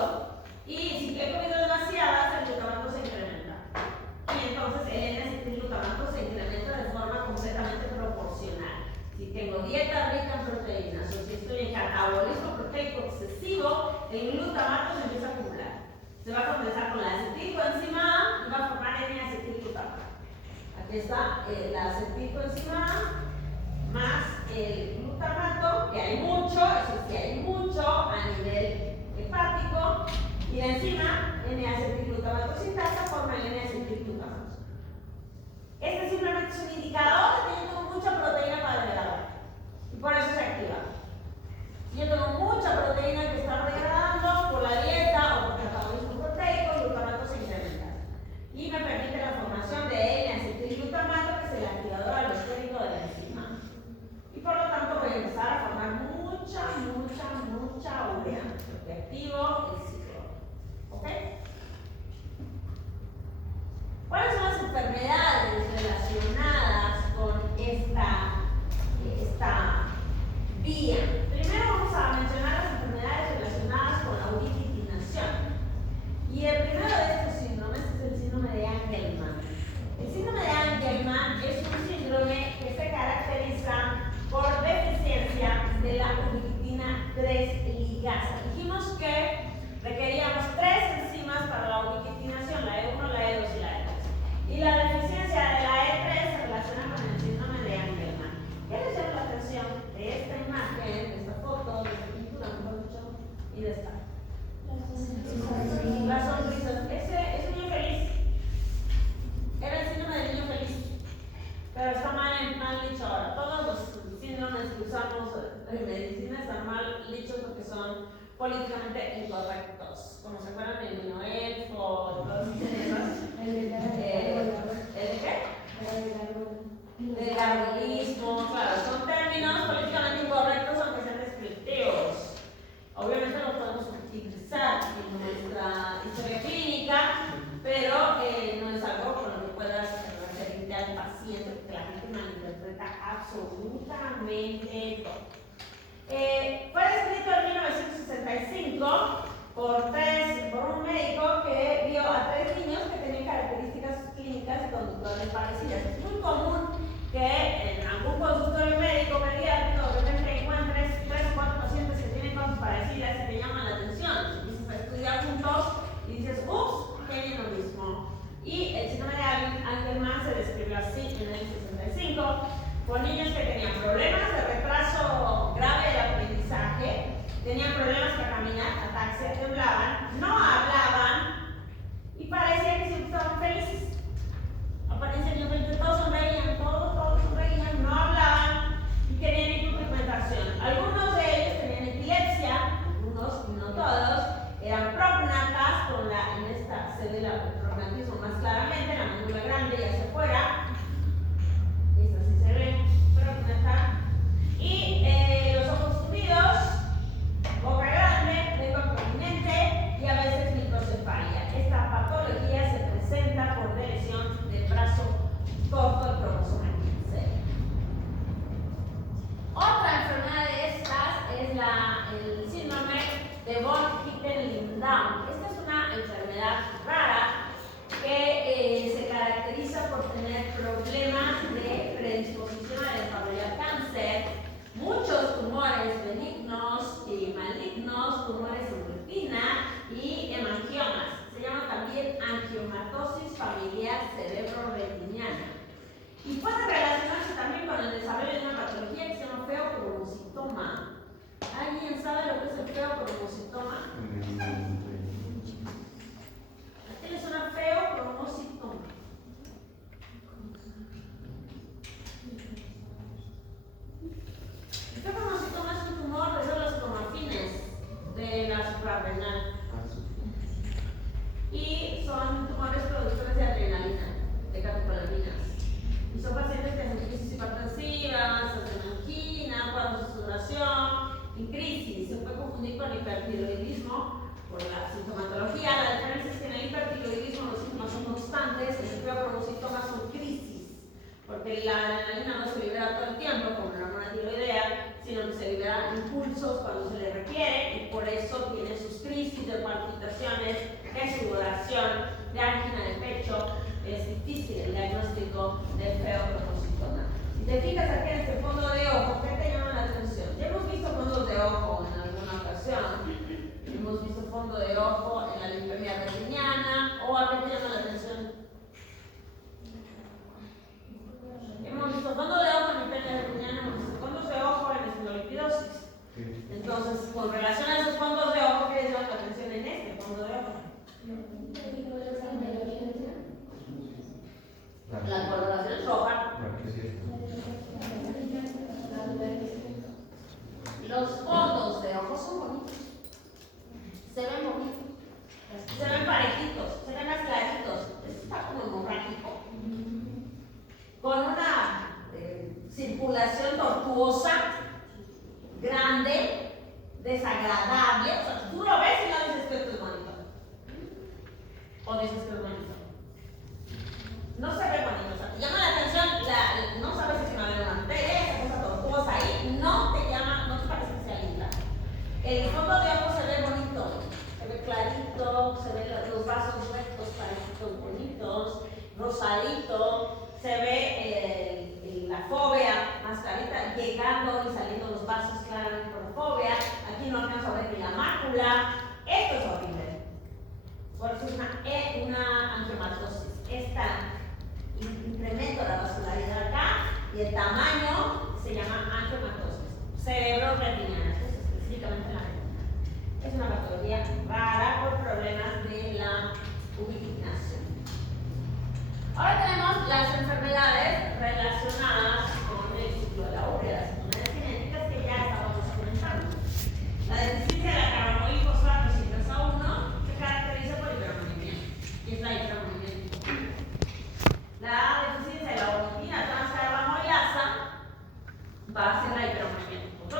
y si he comido demasiadas, el glutamato se incrementa. Y entonces el N-acetilglutamato se incrementa de forma completamente proporcional. Si tengo dieta rica en proteínas o si estoy en catabolismo proteico excesivo, el glutamato se empieza a acumular. Se va a condensar con la acetilcoenzima A y va a formar N-acetilglutamato. Aquí está la acetilcoenzima A más el glutamato, que hay mucho, eso sí hay mucho a nivel hepático, y la enzima N-acetilglutamato sintasa forma el N-acetilglutamato. Este simplemente es un indicador de que yo tengo mucha proteína para degradar y por eso se activa. Si yo tengo mucha proteína que está degradando por la dieta o por metabolismo proteico, el glutamato se incrementa y me permite la formación de N-acetilglutamato, que es el activador alostérico de la enzima. Y por lo tanto voy a empezar a formar mucha urea, porque activo el ciclo. ¿Ok? ¿Cuáles son las enfermedades relacionadas con esta vía? Primero vamos a mencionar las enfermedades relacionadas con la ubiquitinación. Y el primero de estos síndromes es el síndrome de Angelman. El síndrome de Angelman es un síndrome que se caracteriza por deficiencia de la ubiquitina 3 ligasa. Dijimos que requeríamos 3 enzimas para la ubiquitinación, la E1, la E2 y la E3. Y la deficiencia de la E3 se relaciona con el síndrome de Angelman. ¿Qué les llama la atención de esta imagen, de esta foto, de esta pintura, mejor dicho, y de esta? Las sonrisas. Ese niño feliz. Era el síndrome del niño feliz. Pero está mal dicho ahora. Todos los síndromes que usamos en medicina están mal políticamente incorrectos, como se acuerdan del Minoelfo, todos esos. El de la ¿El de qué? Del darwinismo, claro, son términos políticamente incorrectos aunque sean descriptivos. Obviamente los podemos utilizar en nuestra historia clínica, pero no es algo con lo que puedas referirte al paciente, porque la gente malinterpreta absolutamente todo. Fue descrito en 1965 por un médico que vio a 3 niños que tenían características clínicas y conductuales parecidas. Es muy común que en algún consultorio médico pediátrico de repente encuentres 3 o 4 pacientes que tienen cosas parecidas y te llaman la atención. Empiezas a estudiar juntos y dices, ups, tienen lo mismo. Y el síndrome de Angelman se describió así en el 65 con niños que tenían problemas de retraso grave del aprendizaje, tenían problemas para caminar, ataxia, temblaban, no hablaban y parecía que siempre estaban felices. Aparentemente todos sonreían, todos sonreían, no hablaban y querían hiperpigmentación. Algunos de ellos tenían epilepsia, algunos, no todos, eran prognatas, en esta se ve el prognatismo más claramente, la mandíbula grande y hacia afuera. Esta sí se ve, prognata. Y los ojos subidos, boca grande, lengua prominente y a veces microcefalia. Esta patología se presenta por lesión del brazo corto del cromosoma 15. Otra enfermedad de estas es el síndrome de von Hippel-Lindau. Esta es una enfermedad rara que se caracteriza por tener problemas de predisposición a desarrollar cáncer, muchos tumores benignos y malignos, tumores en retina y hemangiomas. Se llama también angiomatosis familiar cerebro-retiniana. Y puede relacionarse también con el desarrollo de una patología que se llama feocromocitoma. ¿Alguien sabe lo que es el feocromocitoma? ¿Qué le suena feocromocitoma? El feocromocitoma es un tumor de células cromafines de la suprarrenal. Y son tumores productores de adrenalina, de catecolaminas. Y son pacientes que hacen crisis hipertensivas, hacen angina, cuadros de sudoración y crisis. Se puede confundir con hipertiroidismo por la sintomatología. La diferencia es que en el hipertiroidismo los síntomas son constantes, en el feocromocitoma son crisis, porque la adrenalina no se libera todo el tiempo como la hormona tiroidea, sino que se libera impulsos cuando se le requiere y por eso tiene sus crisis de palpitaciones, de sudoración, de angina de pecho. Es difícil el diagnóstico del feocromocitoma. Si te fijas aquí en este fondo de ojo, ¿qué te llama la atención? Ya hemos visto fondos de ojo en alguna ocasión. Hemos visto fondo de ojo en la linfemia retiniana. ¿O a qué te llama la atención? Hemos visto fondo de ojo en la linfemia retiniana, hemos visto fondos de ojo en la esclerolipidosis. Entonces, con relación a esos fondos de ojo, ¿qué les llama la atención en este fondo de ojo? La coloración es roja. Los fondos de ojos son bonitos. Se ven bonitos. Se ven parejitos, se ven más claritos. Este está como hemorrágico. Con una circulación tortuosa, grande, desagradable. O sea, tú lo ves y no dices que esto es bonito. O dices que es bonito. No se ve bonito, o sea, te llama la atención, no sabes si es una arteria, esa cosa tortuosa ahí, no te parece que sea linda. El fondo de ojo se ve bonito, se ve clarito, se ven los vasos rectos, parejitos, bonitos, rosadito, se ve la fóvea más clarita, llegando y saliendo los vasos claramente por la fóvea. Aquí no alcanzo a ver ni la mácula. Esto es horrible. Por eso es una angiomatosis. Esta incremento de la vascularidad acá y el tamaño se llama angiomatosis cerebro-retiniana, esto es específicamente en la retina. Es una patología rara por problemas de la ubiquitinación. Ahora tenemos las enfermedades relacionadas con el ciclo de la urea, las enfermedades genéticas que ya estábamos comentando. La deficiencia de la carbohidratos va a ser la hiperomanía tipo 2.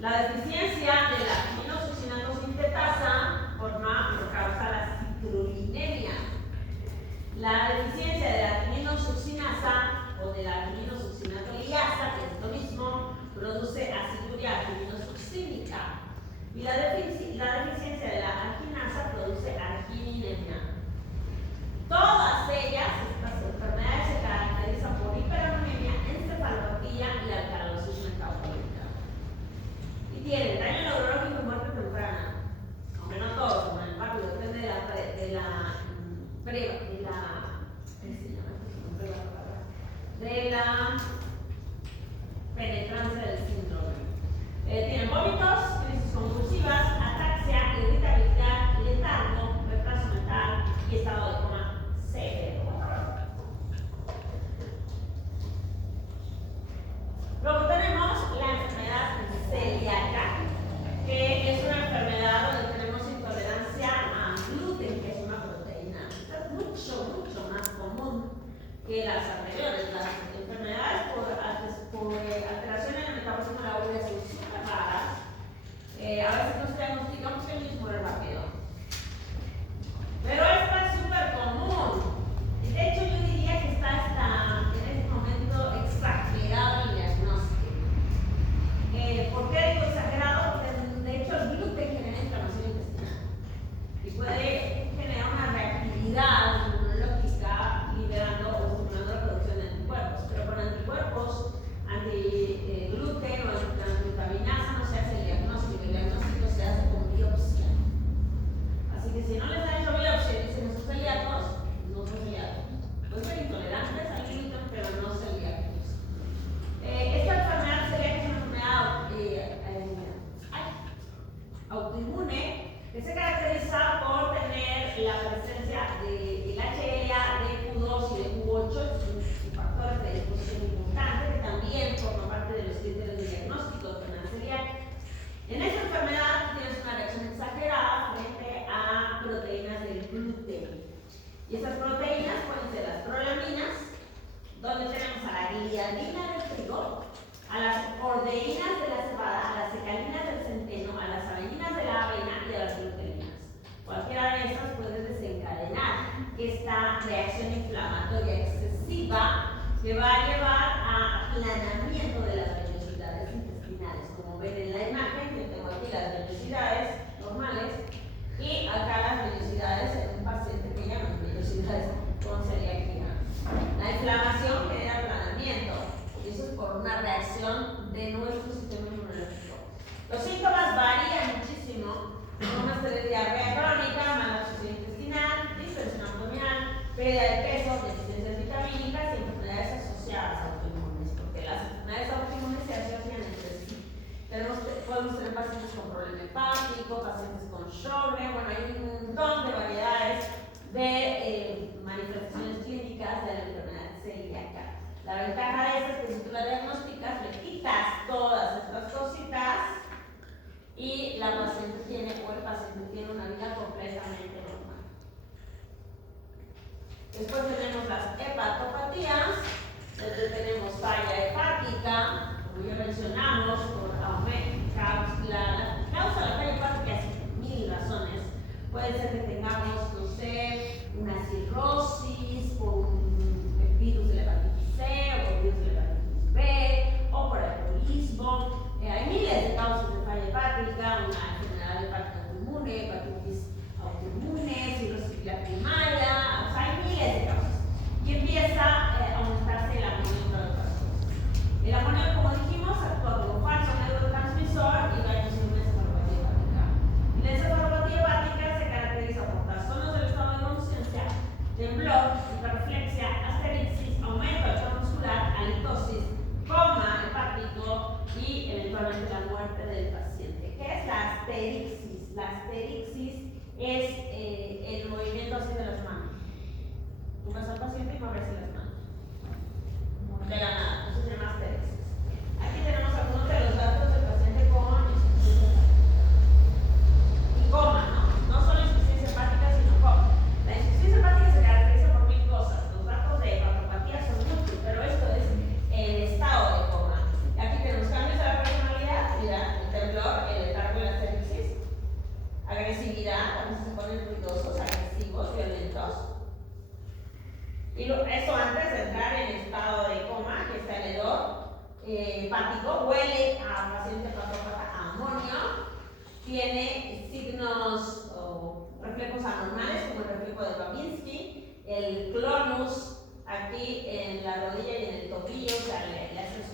La deficiencia de la quininosuccinatosa sintetasa causa la citrullinemia. La deficiencia de la quininosuccinasa o de la quininosuccinatoliasa, que es lo mismo, produce aciduria quininosuccínica. Y la deficiencia de la arginasa produce argininemia. Todas ellas, estas enfermedades, se caracterizan por hiperanemia, encefalopatía y alcalosis metabólica. Y tienen daño neurológico y muerte temprana. Aunque no todos, como en el barrio, depende de la penetrancia del síndrome. Tienen vómitos, crisis convulsivas, ataxia, irritabilidad, letargo, retraso mental y estado de coma severo. Luego tenemos la enfermedad celíaca, que es una enfermedad donde tenemos intolerancia a gluten, que es una proteína. Esta es mucho más común que las anteriores. Las enfermedades por alteración en el metabolismo de la urea son súper raras. A veces nos diagnosticamos que el mismo es rápido. Pero esta es súper común. De hecho, yo diría que está en este momento exagerado el diagnóstico. ¿Por qué digo exagerado? Porque de hecho el gluten genera inflamación intestinal y puede generar una reactividad inmunológica liberando o estimulando la producción de anticuerpos. Pero con anticuerpos anti-gluten o antiglutaminasa no se hace el diagnóstico. El diagnóstico se hace con biopsia. Así que si no les han hecho biopsia y dicen esos celíacos, no son celíacos. Pueden ser intolerantes al gluten, pero no celíacos. Esta enfermedad celíaca es una enfermedad autoinmune que se caracteriza por tener la presencia del HLA, de Q2 y de Q8, factores de disposición importante que también forman parte de los criterios de diagnóstico de enfermedad celíaca. En esta enfermedad tienes una reacción exagerada frente a proteínas del gluten. Y estas proteínas pueden ser las prolaminas, donde tenemos a la gliadina del trigo, a las ordeínas de la cebada, a las secalinas del centeno, a las aveninas de la avena y a las glutaminas. Cualquiera de estas puede desencadenar esta reacción inflamatoria excesiva que va a llevar a aplanamiento de las vellosidades intestinales. Como ven en la imagen, yo tengo aquí las vellosidades normales y acá las vellosidades en un paciente que llaman vellosidades con celiaquía. La inflamación genera aplanamiento y eso es por una reacción de nuestro sistema inmunológico. Los síntomas varían muchísimo. Podemos tener diarrea crónica, malabsorción intestinal, distensión abdominal, pérdida de peso, deficiencias vitamínicas y enfermedades asociadas a autoinmunes, porque las enfermedades autoinmunes se asocian entre sí. Podemos tener pacientes con problema hepático, pacientes con Sjögren, bueno, hay un montón de variedades de manifestaciones clínicas de la enfermedad celíaca. La ventaja de esto es que si tú la diagnosticas, le quitas todas estas cositas y la paciente tiene o el paciente tiene una vida completamente normal. Después tenemos las hepatopatías, donde tenemos falla hepática, como ya mencionamos, por aumento, la causa de la falla hepática es mil razones. Puede ser que tengamos, no sé, una cirrosis por un virus de la hepatitis C o por virus de la hepatitis B o por alcoholismo. Hay miles de causas de falla hepática, una enfermedad hepática autoinmune, hepatitis autoinmune, cirrosis primaria, o sea, hay miles de causas. Y empieza a aumentarse el amonio entre otras cosas. El amonio, como dijimos, actúa como falso neurotransmisor y va a inducir una encefalopatía hepática. Y la encefalopatía hepática se caracteriza por trastornos del estado de conciencia, temblor, hepático, huele a paciente hepatópata a amonio, tiene signos o reflejos anormales como el reflejo de Babinski, el clonus aquí en la rodilla y en el tobillo, o sea, le haces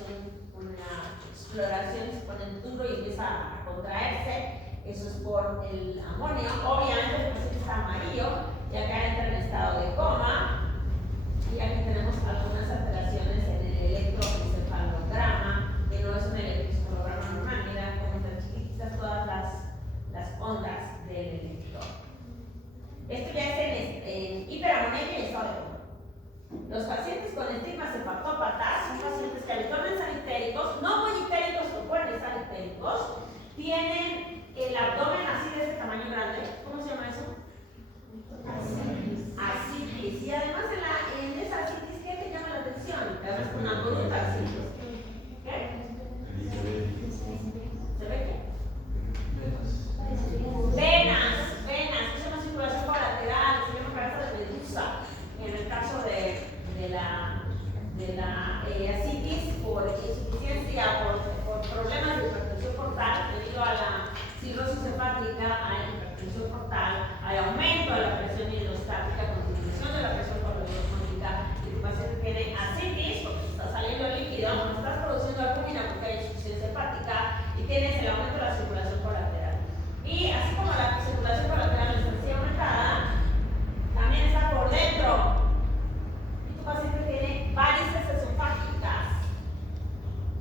una exploración, se pone duro y empieza a contraerse. Eso es por el amonio. Obviamente el paciente está amarillo y acá entra en estado de coma. Y aquí tenemos algunas alteraciones en el electroencefalograma, que no es un electroencefalograma normal. Mira cómo están chiquititas todas las ondas del electro. Esto ya es en hiperamonemia y estado de coma. Los pacientes con estigmas hepatópatas son pacientes que habitualmente están ictéricos, no muy ictéricos, pero pueden estar ictéricos, tienen el abdomen así de este tamaño grande. ¿Cómo se llama eso? Ascitis. Y además en esa ascitis, ¿qué te llama la atención? Te ves una bruta ascitis. ¿Qué? ¿Se ve qué? Venas. Es una circulación colateral, se llama cabeza de medusa. En el caso de la ascitis por insuficiencia, por problemas de hipertensión portal, debido a la cirrosis hepática, hay hipertensión portal, hay aumento de la presión hidrostática, disminución de la presión osmótica, y tu paciente tiene ascitis porque está saliendo el líquido, no estás produciendo albúmina porque hay insuficiencia hepática y tienes el aumento de la circulación colateral. Y así como la circulación colateral está aumentada, también está por dentro. Y tu paciente tiene varices esofágicas.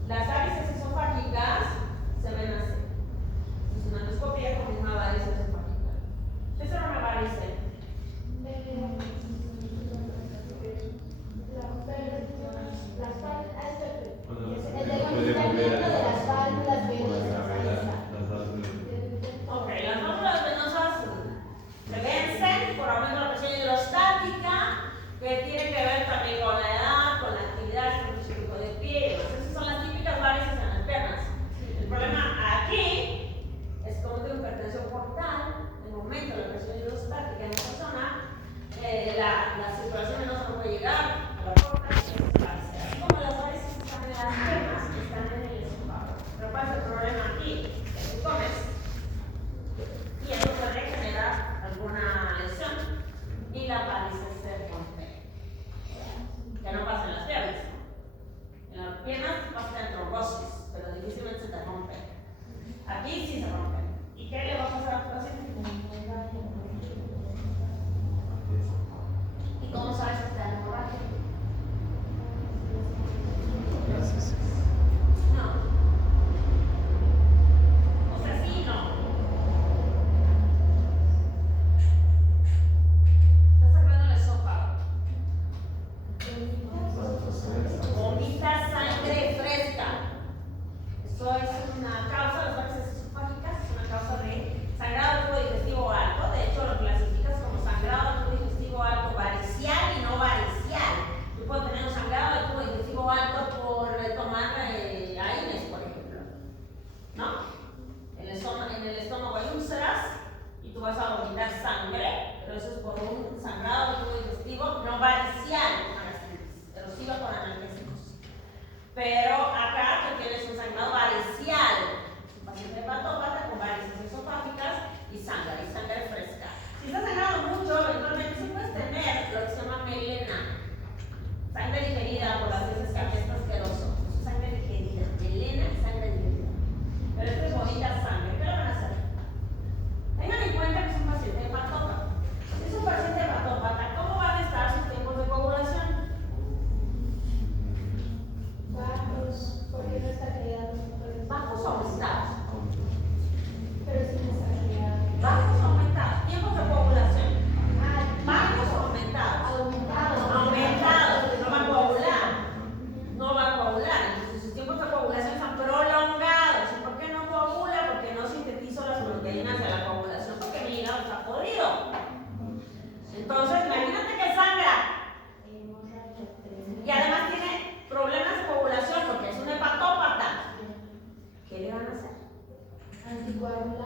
Las varices esofágicas se ven así. Es una endoscopia con una varice esofágica. ¿Qué es una varice? El debilitamiento de las válvulas venosas. Ok, las válvulas venosas se vencen por aumento de la presión hidrostática, que tiene que ver también con la edad, con la actividad específica de pie. Esas son las típicas varices en las piernas. El problema aquí es como tengo hipertensión portal, en el momento de la presión hidrostática en la persona, la circulación venosa no puede llegar a la porta y es varice. Así como las varices están en las piernas, están en el esófago. Pero ¿cuál es el problema aquí? Que tú comes y eso puede generar alguna lesión y la varice se rompe. Que no pasa en las piernas. En las piernas pasa en trombosis, pero difícilmente se te rompe. Aquí sí se rompe. ¿Y qué le va a pasar a tu paciente? ¿Y cómo sabes que está hemorragia? No. O sea, sí, no. Está sacando el esófago. Vomita sangre fresca. Eso es una causa, las varices esofágicas es una causa de sangrado del tubo digestivo alto. De hecho, lo clasificas como sangrado del tubo digestivo alto varicial y no varicial. Tú puedes tener un sangrado del tubo digestivo alto por tomar AINES, por ejemplo. ¿No? En el estómago hay úlceras y tú vas a vomitar sangre, pero eso es por un sangrado del tubo digestivo no varicial, una gastritis erosiva con analgésicos. Pero acá tú tienes un sangrado varicial, un paciente hepatópata con varices esofágicas y sangre fresca. Si está sangrando mucho, eventualmente sí puedes tener lo que se llama melena, sangre digerida por las heces que apesta asqueroso. Eso es sangre digerida, melena y sangre digerida. Pero esto es bonita sangre. ¿Qué le van a hacer? Tengan en cuenta que es un paciente hepatópata. Si es un paciente hepatópata, ¿cómo van a estar sus tiempos de coagulación? Bajos, porque no está creado. Bajos o aumentados. Pero sí no está creado. Bajos o aumentados. Tiempos de coagulación. Bajos o aumentados. Aumentados. Aumentados. No va a coagular. No va a coagular. Entonces sus tiempos de coagulación están prolongados. ¿Y por qué no coagula? Porque no sintetizo las proteínas de la coagulación. Porque mi hígado está jodido. Entonces, imagínate que sangra. Y además tiene problemas de coagulación porque es un hepatópata. ¿Qué le van a hacer? Anticoagulante.